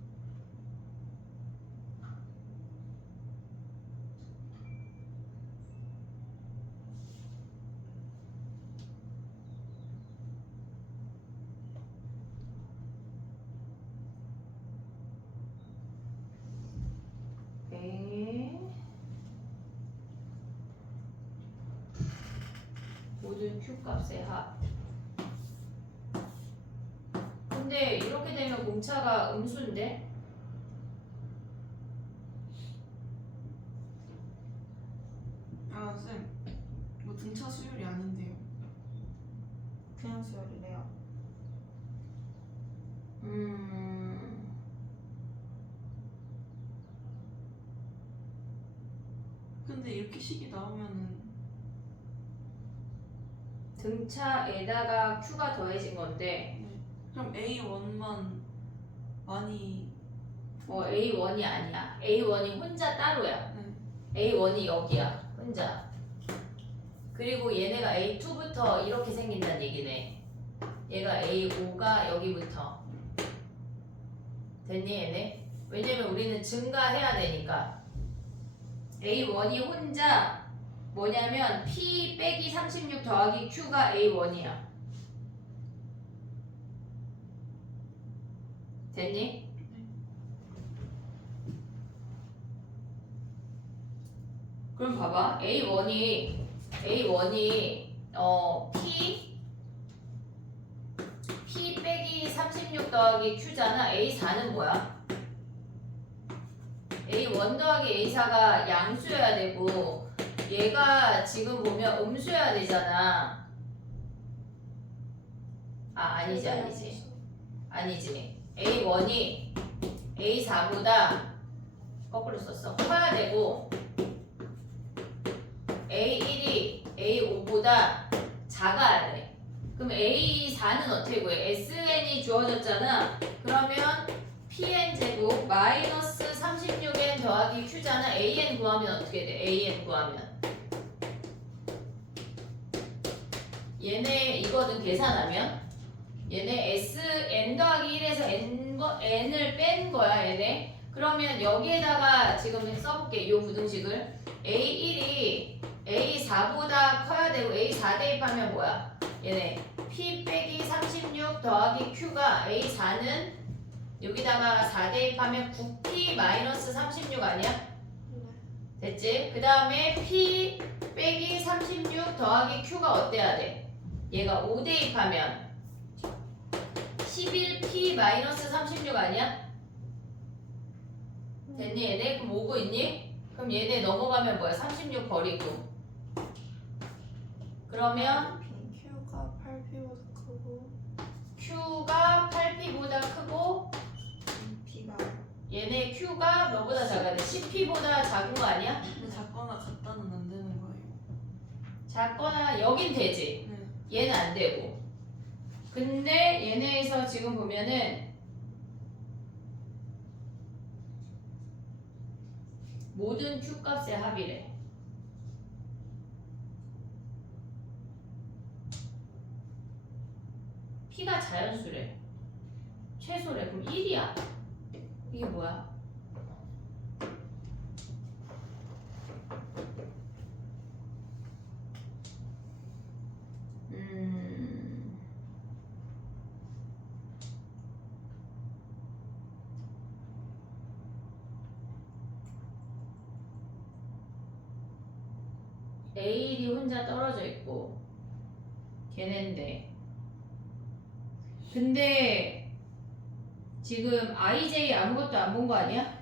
네. 모든 Q값의 합. 근데 이렇게 되면 공차가 음수인데? 아, 쌤. 뭐 등차 수열이 아닌데요. 그냥 수열이래요. 근데 이렇게 식이 나오면은 등차에다가 Q가 더해진 건데 그럼 A1만 많이 A1이 아니야. A1이 혼자 따로야. 네. A1이 여기야. 혼자. 그리고 얘네가 A2부터 이렇게 생긴다는 얘기네. 얘가 A5가 여기부터. 됐니 얘네? 왜냐면 우리는 증가해야 되니까. A1이 혼자 뭐냐면 P 빼기 36 더하기 Q가 A1이야. 됐니? 그럼 봐봐. A1이 P 빼기 36 더하기 Q잖아. A4는 뭐야? A1 더하기 A4가 양수여야 되고 얘가 지금 보면 음수여야 되잖아. 아니지. A1이 A4보다 거꾸로 썼어. 커야 되고 A1이 A5보다 작아야 돼. 그럼 A4는 어떻게 구해? SN이 주어졌잖아. 그러면 PN 제곱 마이너스 36N 더하기 Q잖아. AN 구하면 어떻게 돼? AN 구하면 얘네 이거는 계산하면 얘네 SN 더하기 1에서 N을 뺀 거야 얘네. 그러면 여기에다가 지금 써볼게. 요 부등식을 A1이 A4보다 커야 되고 A4 대입하면 뭐야? 얘네 P 빼기 36 더하기 Q가 A4는 여기다가 4 대입하면 9P 마이너스 36 아니야? 됐지? 그 다음에 P 빼기 36 더하기 Q가 어때야 돼? 얘가 5 대입하면 11P 마이너스 36 아니야? 됐니 얘네? 그럼 오고 있니? 그럼 얘네 넘어가면 뭐야? 36 버리고 그러면 Q가 8P보다 크고 Q가 8P보다 크고 B가 얘네 Q가 뭐보다 작아야 돼? 10P보다 작은 거 아니야? 근데 작거나 같다는 안 되는 거예요. 작거나 여긴 되지 네. 얘는 안 되고 근데 얘네에서 지금 보면은 모든 Q값의 합이래. P가 자연수래. 최소래. 그럼 1이야. 이게 뭐야? A1이 혼자 떨어져 있고 걔네인데 근데 지금 IJ 아무것도 안 본 거 아니야?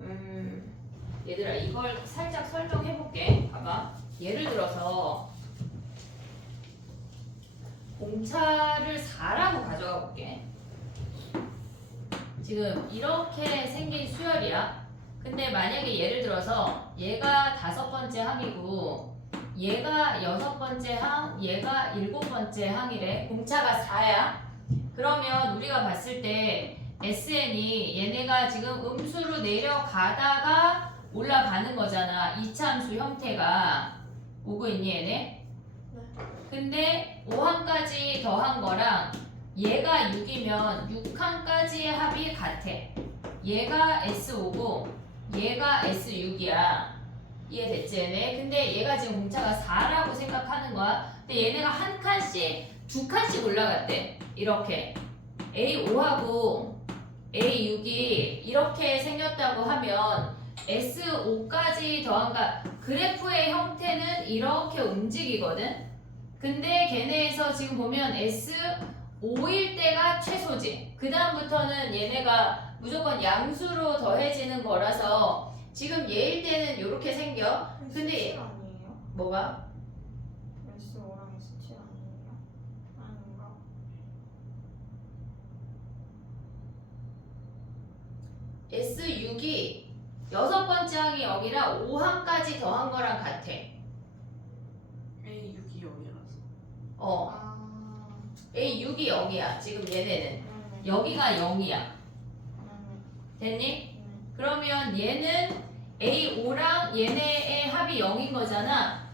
네. 얘들아 이걸 살짝 설명해 볼게. 봐봐. 예를 들어서 공차를 4라고 가져가 볼게. 지금 이렇게 생긴 수열이야. 근데 만약에 예를 들어서 얘가 5번째 항이고 얘가 6번째 항, 얘가 7번째 항이래. 공차가 4야. 그러면 우리가 봤을 때 SN이 얘네가 지금 음수로 내려가다가 올라가는 거잖아. 이차함수 형태가. 오고 있니 얘네? 근데 5항까지 더한 거랑 얘가 6이면 6항까지의 합이 같아. 얘가 S5고 얘가 S6이야. 이해됐지 얘네? 근데 얘가 지금 공차가 4라고 생각하는 거야. 근데 얘네가 한 칸씩, 2칸씩 올라갔대. 이렇게. A5하고 A6이 이렇게 생겼다고 하면 S5까지 더한가 그래프의 형태는 이렇게 움직이거든. 근데 걔네에서 지금 보면 S5일 때가 최소지. 그 다음부터는 얘네가 무조건 양수로 더해지는 거라서 지금 얘일 때는 이렇게 생겨. 근데 S7 아니에요? 뭐가? S5랑 S7 아니에요? 아닌가? S6이 6번째 항이 여기랑 5항까지 더한 거랑 같아. A6이 0이야. 지금 얘네는. 네. 여기가 0이야. 됐니? 그러면 얘는 A5랑 얘네의 합이 0인 거잖아.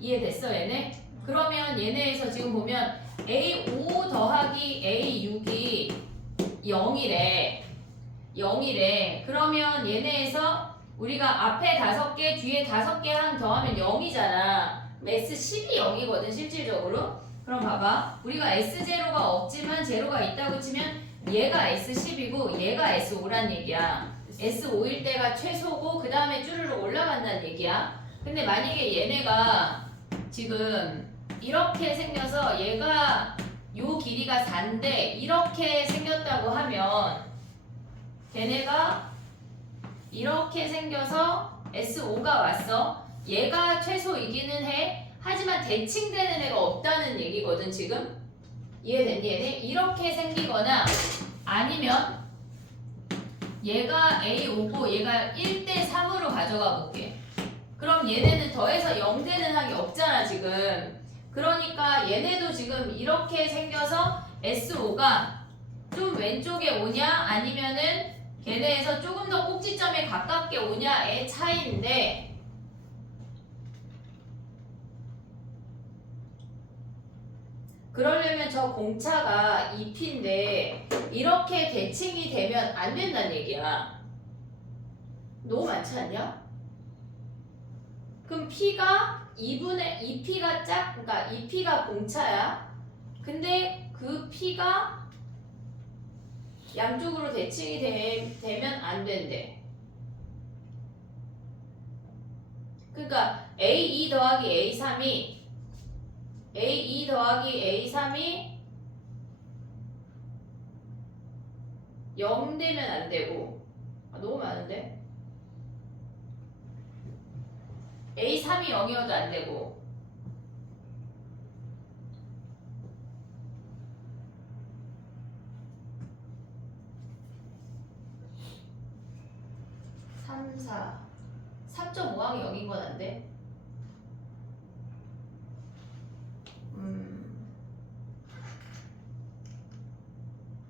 이해됐어 얘네? 그러면 얘네에서 지금 보면 A5 더하기 A6이 0이래. 0이래. 그러면 얘네에서 우리가 앞에 5개, 뒤에 5개 한 더하면 0이잖아. S10이 0이거든 실질적으로. 그럼 봐봐. 우리가 S0가 없지만 제로가 있다고 치면 얘가 S10이고 얘가 S5란 얘기야. S5일 때가 최소고 그 다음에 쭈르륵 올라간다는 얘기야. 근데 만약에 얘네가 지금 이렇게 생겨서 얘가 요 길이가 4인데 이렇게 생겼다고 하면 걔네가 이렇게 생겨서 S5가 왔어. 얘가 최소이기는 해. 하지만 대칭되는 애가 없다는 얘기거든 지금. 이해됐니 얘네? 이렇게 생기거나 아니면 얘가 A5고 얘가 1대 3으로 가져가 볼게. 그럼 얘네는 더해서 0 되는 항이 없잖아 지금. 그러니까 얘네도 지금 이렇게 생겨서 S5가 좀 왼쪽에 오냐 아니면은 걔네에서 조금 더 꼭지점에 가깝게 오냐의 차이인데 그러려면 저 공차가 2P인데 이렇게 대칭이 되면 안 된다는 얘기야. 너무 많지 않냐? 그럼 P가 2P가 그러니까 2P가 공차야. 근데 그 P가 양쪽으로 대칭이 되면 안 된대. 그러니까 A2 더하기 A3이 A2 더하기 A3이 0 되면 안 되고 너무 많은데? A3이 0이어도 안 되고 3, 4 3.5항이 0인 건 안 돼?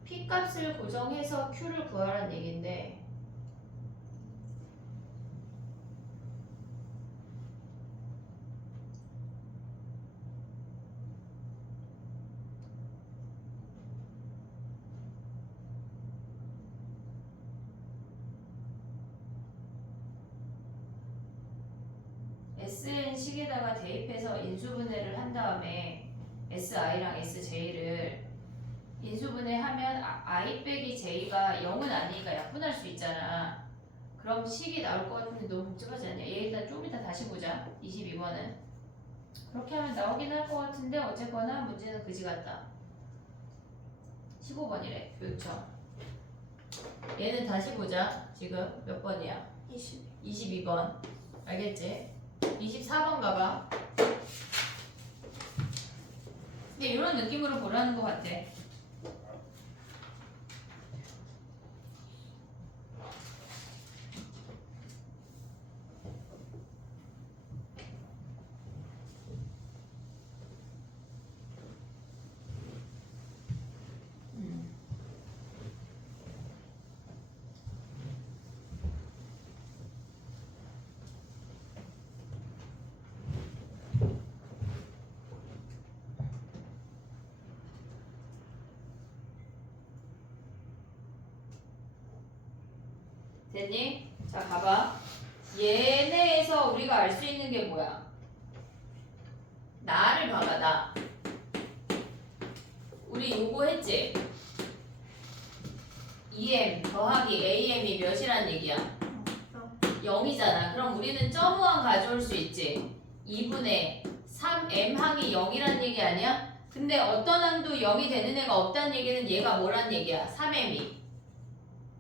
P 값을 고정해서 Q를 구하라는 얘긴데 SN식에다가 대입해서 인수분해를 한 다음에 SI랑 SJ를 인수분해하면 I 빼기 J가 0은 아니니까 약분할 수 있잖아. 그럼 식이 나올 것 같은데 너무 복잡하지 않냐? 얘 일단 좀 이따 다시 보자. 22번은 그렇게 하면 나오긴 할 것 같은데 어쨌거나 문제는 그지 같다. 15번이래 교육청. 얘는 다시 보자. 지금 몇 번이야? 22번. 알겠지? 24번 가봐. 근데 이런 느낌으로 보라는 것 같아. 됐니? 자 가봐. 얘네에서 우리가 알 수 있는 게 뭐야? 나를 봐봐 나. 우리 요거 했지? EM 더하기 AM이 몇이란 얘기야? 0이잖아. 그럼 우리는 점우항 가져올 수 있지. 2분의 3M 항이 0이란 얘기 아니야? 근데 어떤 항도 0이 되는 애가 없다는 얘기는 얘가 뭐란 얘기야? 3M이.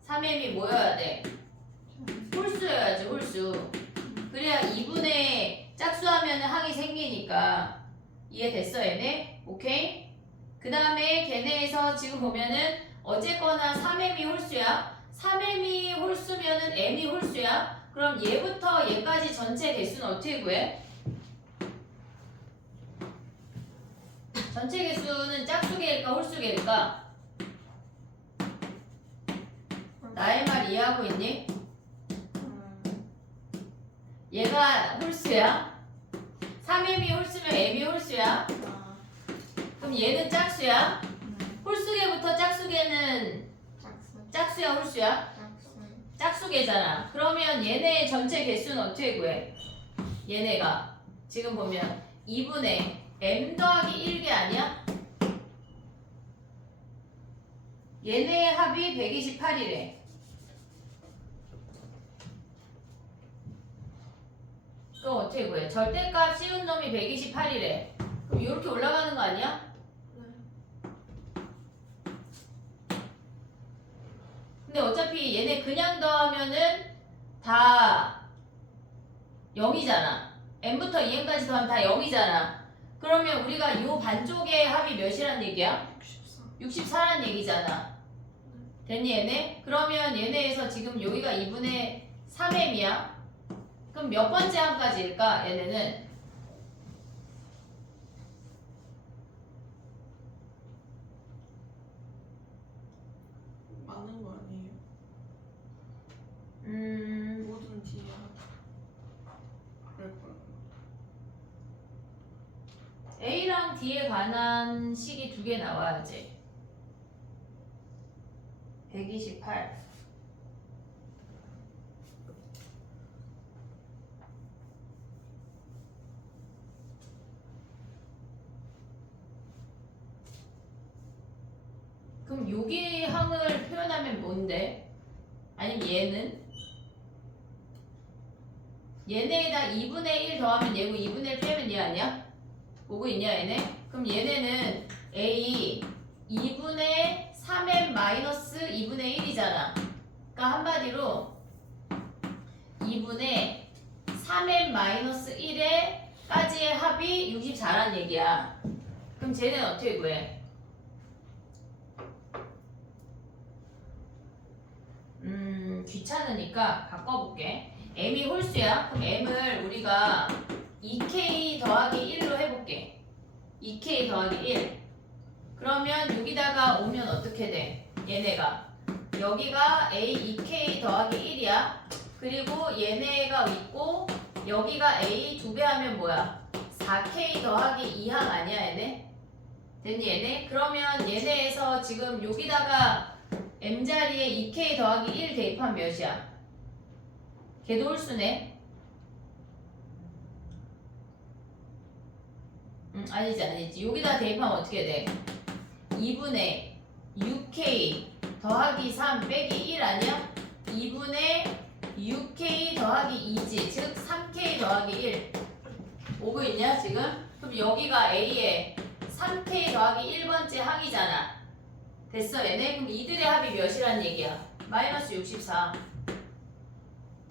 3M이 뭐여야 돼? 홀수여야지 홀수. 그래야 2분의 짝수하면 항이 생기니까. 이해됐어 얘네? 오케이? 그 다음에 걔네에서 지금 보면은 어쨌거나 3M이 홀수야. 3M이 홀수면은 M이 홀수야. 그럼 얘부터 얘까지 전체 개수는 어떻게 구해? 전체 개수는 짝수개일까 홀수개일까? 나의 말 이해하고 있니? 얘가 홀수야. 3m이 홀수면 m이 홀수야. 그럼 얘는 짝수야. 홀수개부터 짝수개는 짝수야 홀수야? 짝수개잖아. 그러면 얘네의 전체 개수는 어떻게 구해? 얘네가 지금 보면 2분의 m 더하기 1개 아니야? 얘네의 합이 128이래. 그럼 어떻게 구해? 절대값 씌운 놈이 128이래. 그럼 이렇게 올라가는 거 아니야? 근데 어차피 얘네 그냥 더하면은 다 0이잖아. m부터 2m까지 더하면 다 0이잖아. 그러면 우리가 이 반쪽의 합이 몇이란 얘기야? 64란 얘기잖아. 됐니 얘네? 그러면 얘네에서 지금 여기가 2분의 3m이야. 그럼 몇 번째 함까지일까? 얘네는 많은 거 아니에요? 모든 뒤에 그럴 거야. A랑 D에 관한 식이 두 개 나와야지. 128. 그럼 여기 항을 표현하면 뭔데? 아니면 얘는? 얘네에다 2분의 1 더하면 얘고 2분의 1 빼면 얘 아니야? 보고 있냐 얘네? 그럼 얘네는 A 2분의 3m 마이너스 2분의 1이잖아. 그러니까 한마디로 2분의 3m 마이너스 1에 까지의 합이 64란 얘기야. 그럼 쟤는 어떻게 구해? 귀찮으니까 바꿔볼게. m이 홀수야. 그럼 m을 우리가 2k 더하기 1로 해볼게. 2k 더하기 1. 그러면 여기다가 오면 어떻게 돼? 얘네가 여기가 a 2k 더하기 1이야. 그리고 얘네가 있고 여기가 a 2배 하면 뭐야? 4k 더하기 2항 아니야 얘네? 됐니 얘네? 그러면 얘네에서 지금 여기다가 m자리에 2k 더하기 1 대입하면 몇이야? 걔도 홀수네? 아니지. 여기다 대입하면 어떻게 돼? 2분의 6k 더하기 3 빼기 1 아니야? 2분의 6k 더하기 2지. 즉 3k 더하기 1. 오고 있냐 지금? 그럼 여기가 A에 3k 더하기 1번째 항이잖아. 됐어 얘네? 그럼 이들의 합이 몇이란 얘기야? 마이너스 64.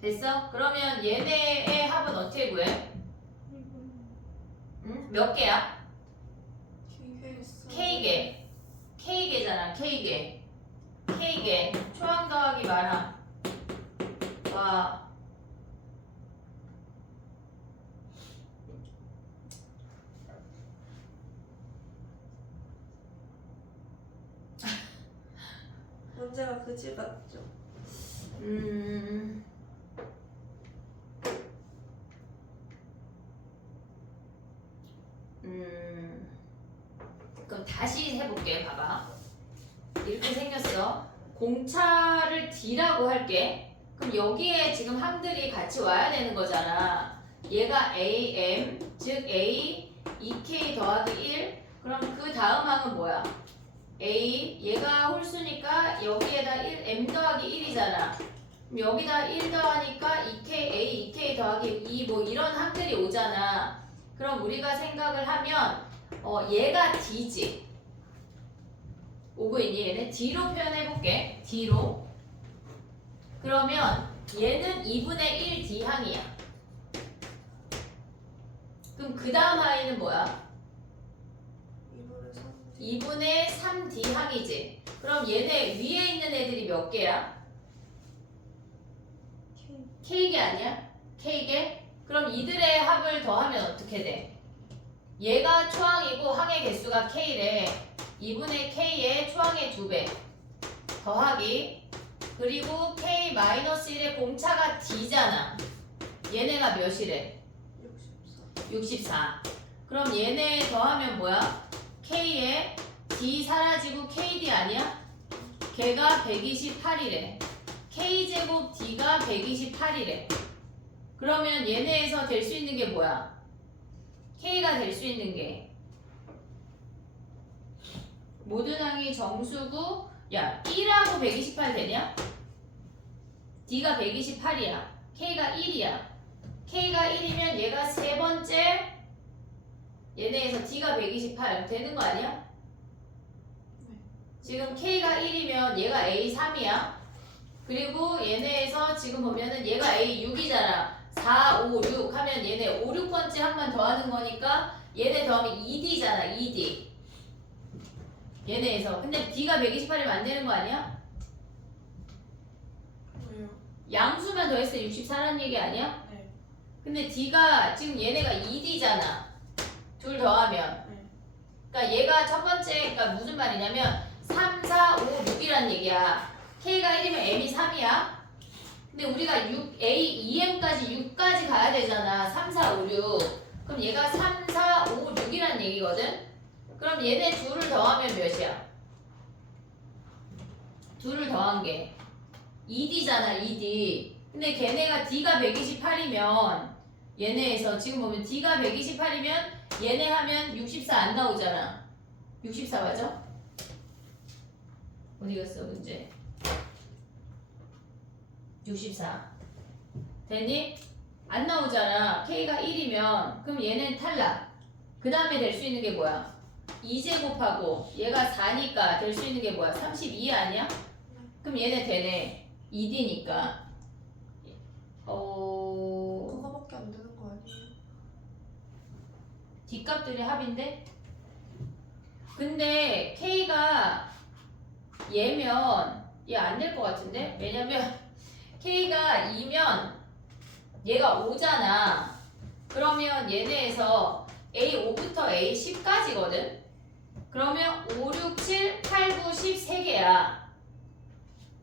됐어? 그러면 얘네의 합은 어떻게 구해? 응? 몇 개야? K개. K개잖아 K개. K개. 초항 더하기 말함. 와. 문제가 그지 같죠? 그럼 다시 해볼게. 봐봐. 이렇게 생겼어. 공차를 D라고 할게. 그럼 여기에 지금 항들이 같이 와야 되는 거잖아. 얘가 AM, 즉 A 2K 더하기 1. 그럼 그 다음 항은 뭐야? A, 얘가 홀수니까 여기에다 1, M 더하기 1이잖아. 그럼 여기다 1 더하니까 2K, A 2K 더하기 2 뭐 이런 항들이 오잖아. 그럼 우리가 생각을 하면 얘가 D지. 오고 있니 얘네? D로 표현해볼게. D로. 그러면 얘는 2분의 1 D항이야. 그럼 그 다음 아이는 뭐야? 2분의 3 D항이지. 그럼 얘네 위에 있는 애들이 몇 개야? K개 아니야? K개? 그럼 이들의 합을 더하면 어떻게 돼? 얘가 초항이고 항의 개수가 K래. 2분의 K의 초항의 2배 더하기 그리고 K-1의 공차가 D잖아. 얘네가 몇이래? 64. 그럼 얘네 더하면 뭐야? K에 D 사라지고 KD 아니야? 걔가 128이래. K제곱 D가 128이래. 그러면 얘네에서 될 수 있는 게 뭐야? K가 될 수 있는 게 모든 항이 정수고 야 1하고 128 되냐? D가 128이야. K가 1이야. K가 1이면 얘가 세 번째 얘네에서 D가 128 되는 거 아니야? 지금 K가 1이면 얘가 A3이야. 그리고 얘네에서 지금 보면은 얘가 A6이잖아. 4, 5, 6 하면 얘네 5, 6번째 한 번 더하는 거니까 얘네 더하면 2D잖아. 2D. 얘네에서. 근데 D가 128이면 안 되는 거 아니야? 왜요? 양수만 더했을 때 64라는 얘기 아니야? 네. 근데 D가 지금 얘네가 2D잖아. 둘 더하면. 네. 그러니까 얘가 첫 번째, 그러니까 무슨 말이냐면 3, 4, 5, 6이란 얘기야. K가 1이면 M이 3이야. 근데 우리가 6, A, 2M까지 6까지 가야 되잖아. 3, 4, 5, 6. 그럼 얘가 3, 4, 5, 6이란 얘기거든? 그럼 얘네 둘을 더하면 몇이야? 둘을 더한 게 2D잖아, 2D. 근데 걔네가 D가 128이면 얘네에서 지금 보면 D가 128이면 얘네 하면 64 안 나오잖아. 64 맞아? 어디 갔어, 문제? 64. 됐니? 안 나오잖아. K가 1이면 그럼 얘는 탈락. 그 다음에 될 수 있는 게 뭐야? 2제곱하고 얘가 4니까 될 수 있는 게 뭐야? 32 아니야? 그럼 얘네 되네. 2D니까. 그거밖에 안 되는 거 아니에요? D값들이 합인데? 근데 K가 얘면 얘 안 될 것 같은데? 왜냐면 K가 2면 얘가 5잖아. 그러면 얘네에서 A5부터 A10까지거든? 그러면 5, 6, 7, 8, 9, 10 3개야.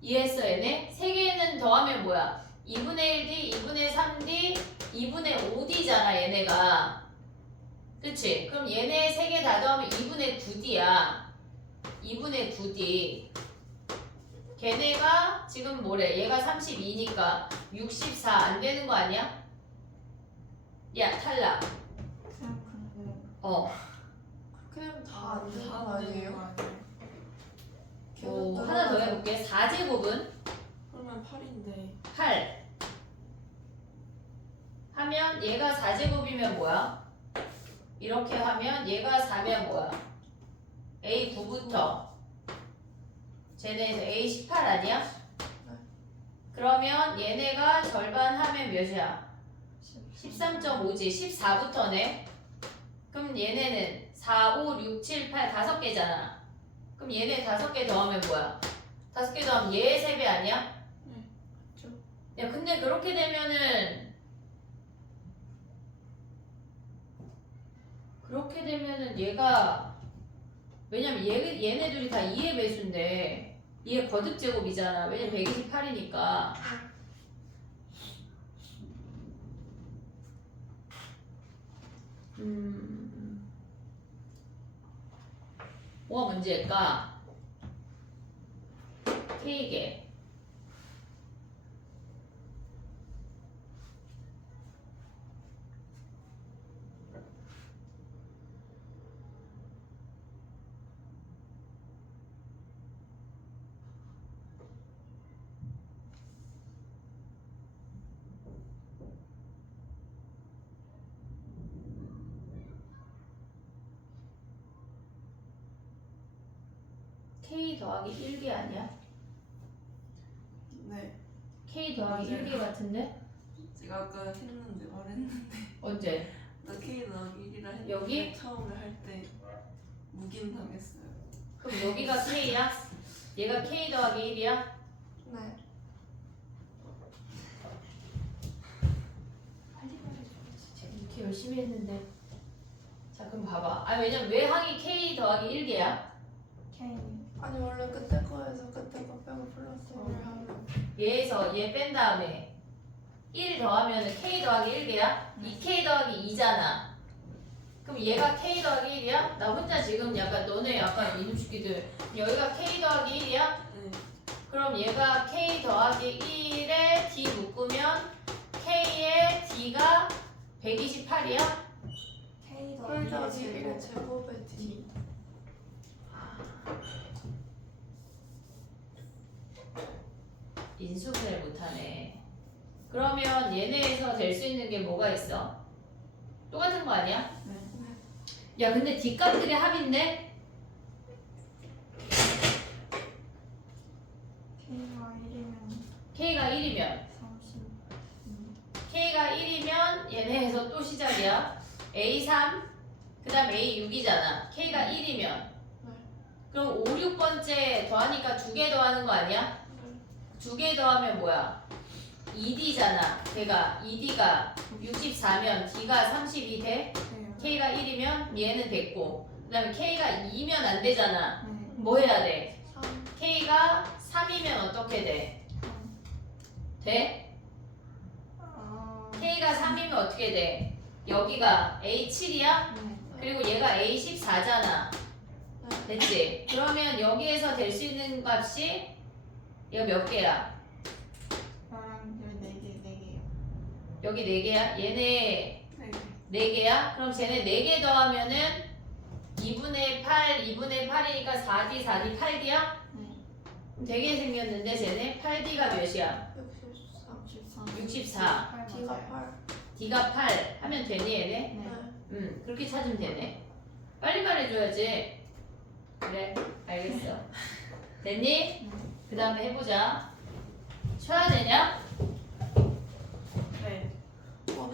이해했어 얘네? 3개는 더하면 뭐야? 2분의 1D, 2분의 3D, 2분의 5D잖아 얘네가. 그치? 그럼 얘네 3개 다 더하면 2분의 9D야. 2분의 9D. 걔네가 지금 뭐래? 얘가 32니까 64 안 되는 거 아니야? 야 탈락. 어. 그렇게 되면 다 안 되는 거 안 되는 아니에요? 거 아니에요? 하나 더 해볼게. 4제곱은 그러면 8인데 8 하면 얘가 4제곱이면 뭐야? 이렇게 하면 얘가 4면 뭐야? A9부터 쟤네에서 A18 아니야? 그러면 얘네가 절반 하면 몇이야? 13.5지. 14부터네. 그럼 얘네는 4, 5, 6, 7, 8 5개잖아. 그럼 얘네 5개 더하면 뭐야? 5개 더하면 얘 3배 아니야? 네. 그렇죠. 야 근데 그렇게 되면은 얘가 왜냐면 얘네 둘이 다 2의 배수인데 얘 거듭 제곱이잖아. 왜냐면 128이니까. 뭐가 문제일까? K개. K 더하기 1개 아니야? 네. K 더하기 맞아요. 1개 같은데? 제가 아까 했는데 말했는데 언제? 나 K 나오기 1이라 했는데 여기? 처음에 할 때 묵인 당했어요. 그럼 여기가 K야? 얘가 K 더하기 1이야? 네. 빨리 말해줘야지. 제가 이렇게 열심히 했는데 자 그럼 봐봐. 아 왜냐면 왜 항이 k 더하기 1개야? K. 아니 원래 끝에 거에서 끝에 거 빼고 플러스 1을 하면 얘에서 얘 뺀 다음에 1 더하면 k 더하기 1개야? 2k 더하기 2잖아. 그럼 얘가 k 더하기 1이야? 나 혼자 지금 약간 너네 약간 이놈식기들 여기가 k 더하기 1이야? 네. 그럼 얘가 k 더하기 1에 d 묶으면 k에 d가 128이야? K 홀 더하기 제곱. 1의 제곱에 D 인수분해를 못하네. 그러면 얘네에서 될 수 있는 게 뭐가 있어? 똑같은 거 아니야? 야 근데 뒷값들이 합인데? K가 1이면 k가 1이면 30. k가 1이면 얘네에서 또 시작이야. a3 그 다음 a6이잖아. k가 1이면 그럼 5, 6번째 더하니까 2개 더하는 거 아니야? 2개 더하면 뭐야? 2d잖아. 걔가 2d가 64면 d가 32 돼? k가 1이면 얘는 됐고 그 다음에 k가 2면 안 되잖아. 뭐 해야 돼? 3 k가 3이면 어떻게 돼? 돼? k가 3이면 어떻게 돼? 여기가 a7이야? 그리고 얘가 a14잖아. 됐지? 그러면 여기에서 될 수 있는 값이 얘가 몇 개야? 여기 4개야? 얘네 4개야? 그럼 쟤네 4개 더하면은 2분의 8, 2분의 8이니까 4D, 4D, 8D야? 되게 생겼는데 쟤네 8D가 몇이야? 64. D가 8 D가 8 하면 되니 얘네? 그렇게 찾으면 되네. 빨리 말해줘야지. 그래, 알겠어. 됐니? 그 다음에 해보자. 쳐야 되냐? 네.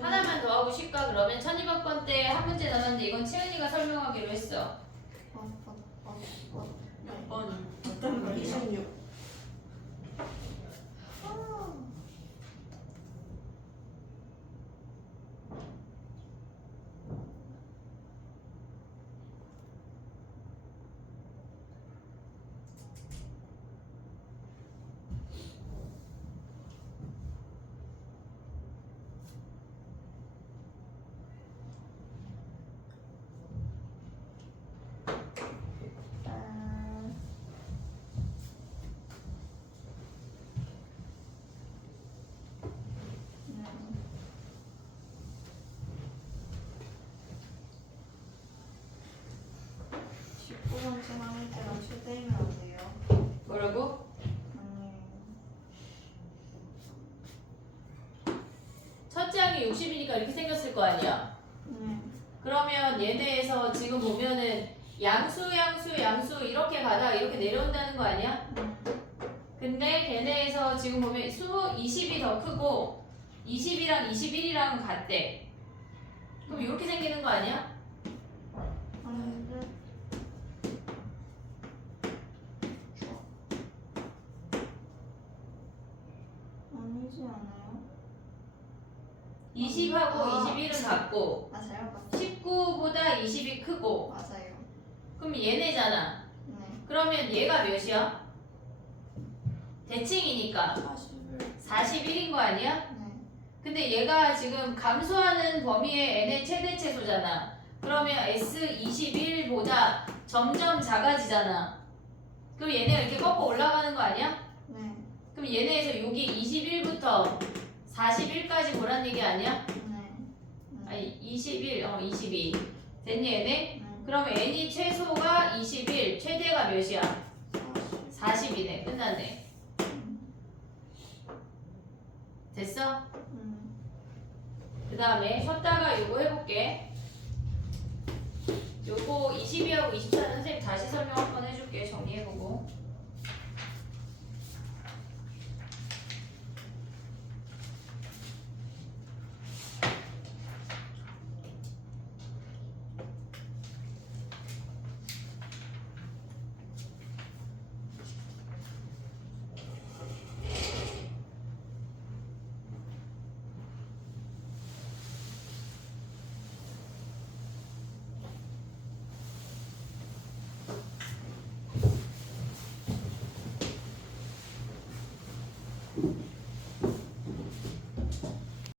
하나만 더 하고 쉴까? 그러면 1200번 때 한 문제 남았는데 이건 채은이가 설명하기로 했어. 몇 번이? 어떤 거예요? 26 19번째 하는 때랑 최대이면 안 돼요. 뭐라고? 첫째 항이 60이니까 이렇게 생겼을 거 아니야? 그러면 얘네에서 지금 보면은 양수, 양수, 양수 이렇게 가다가 이렇게 내려온다는 거 아니야? 근데 걔네에서 지금 보면 수 20이 더 크고 20이랑 21이랑 같대. 그럼 이렇게 생기는 거 아니야? 아니지 않아요? 20하고 21은 같고 아 잘못 봤어. 19보다 20이 크고 맞아요. 그럼 얘네잖아. 네. 그러면 얘가 몇이야? 대칭이니까 41 41인 거 아니야? 네. 근데 얘가 지금 감소하는 범위의 n의 최대 최소잖아. 그러면 S21보다 점점 작아지잖아. 그럼 얘네가 이렇게 꺾어 올라가는 거 아니야? 네. 그럼 얘네에서 여기 21부터 41까지 보란 얘기 아니야? 네. 아니 21, 22 됐니 얘네? 네. 그러면 n이 최소가 21, 최대가 몇이야? 40 40이네. 끝났네. 됐어? 그 다음에 쉬었다가 요거 해볼게. 요거 22하고 24는 선생님 다시 설명 한번 해줄게. 정리해보고.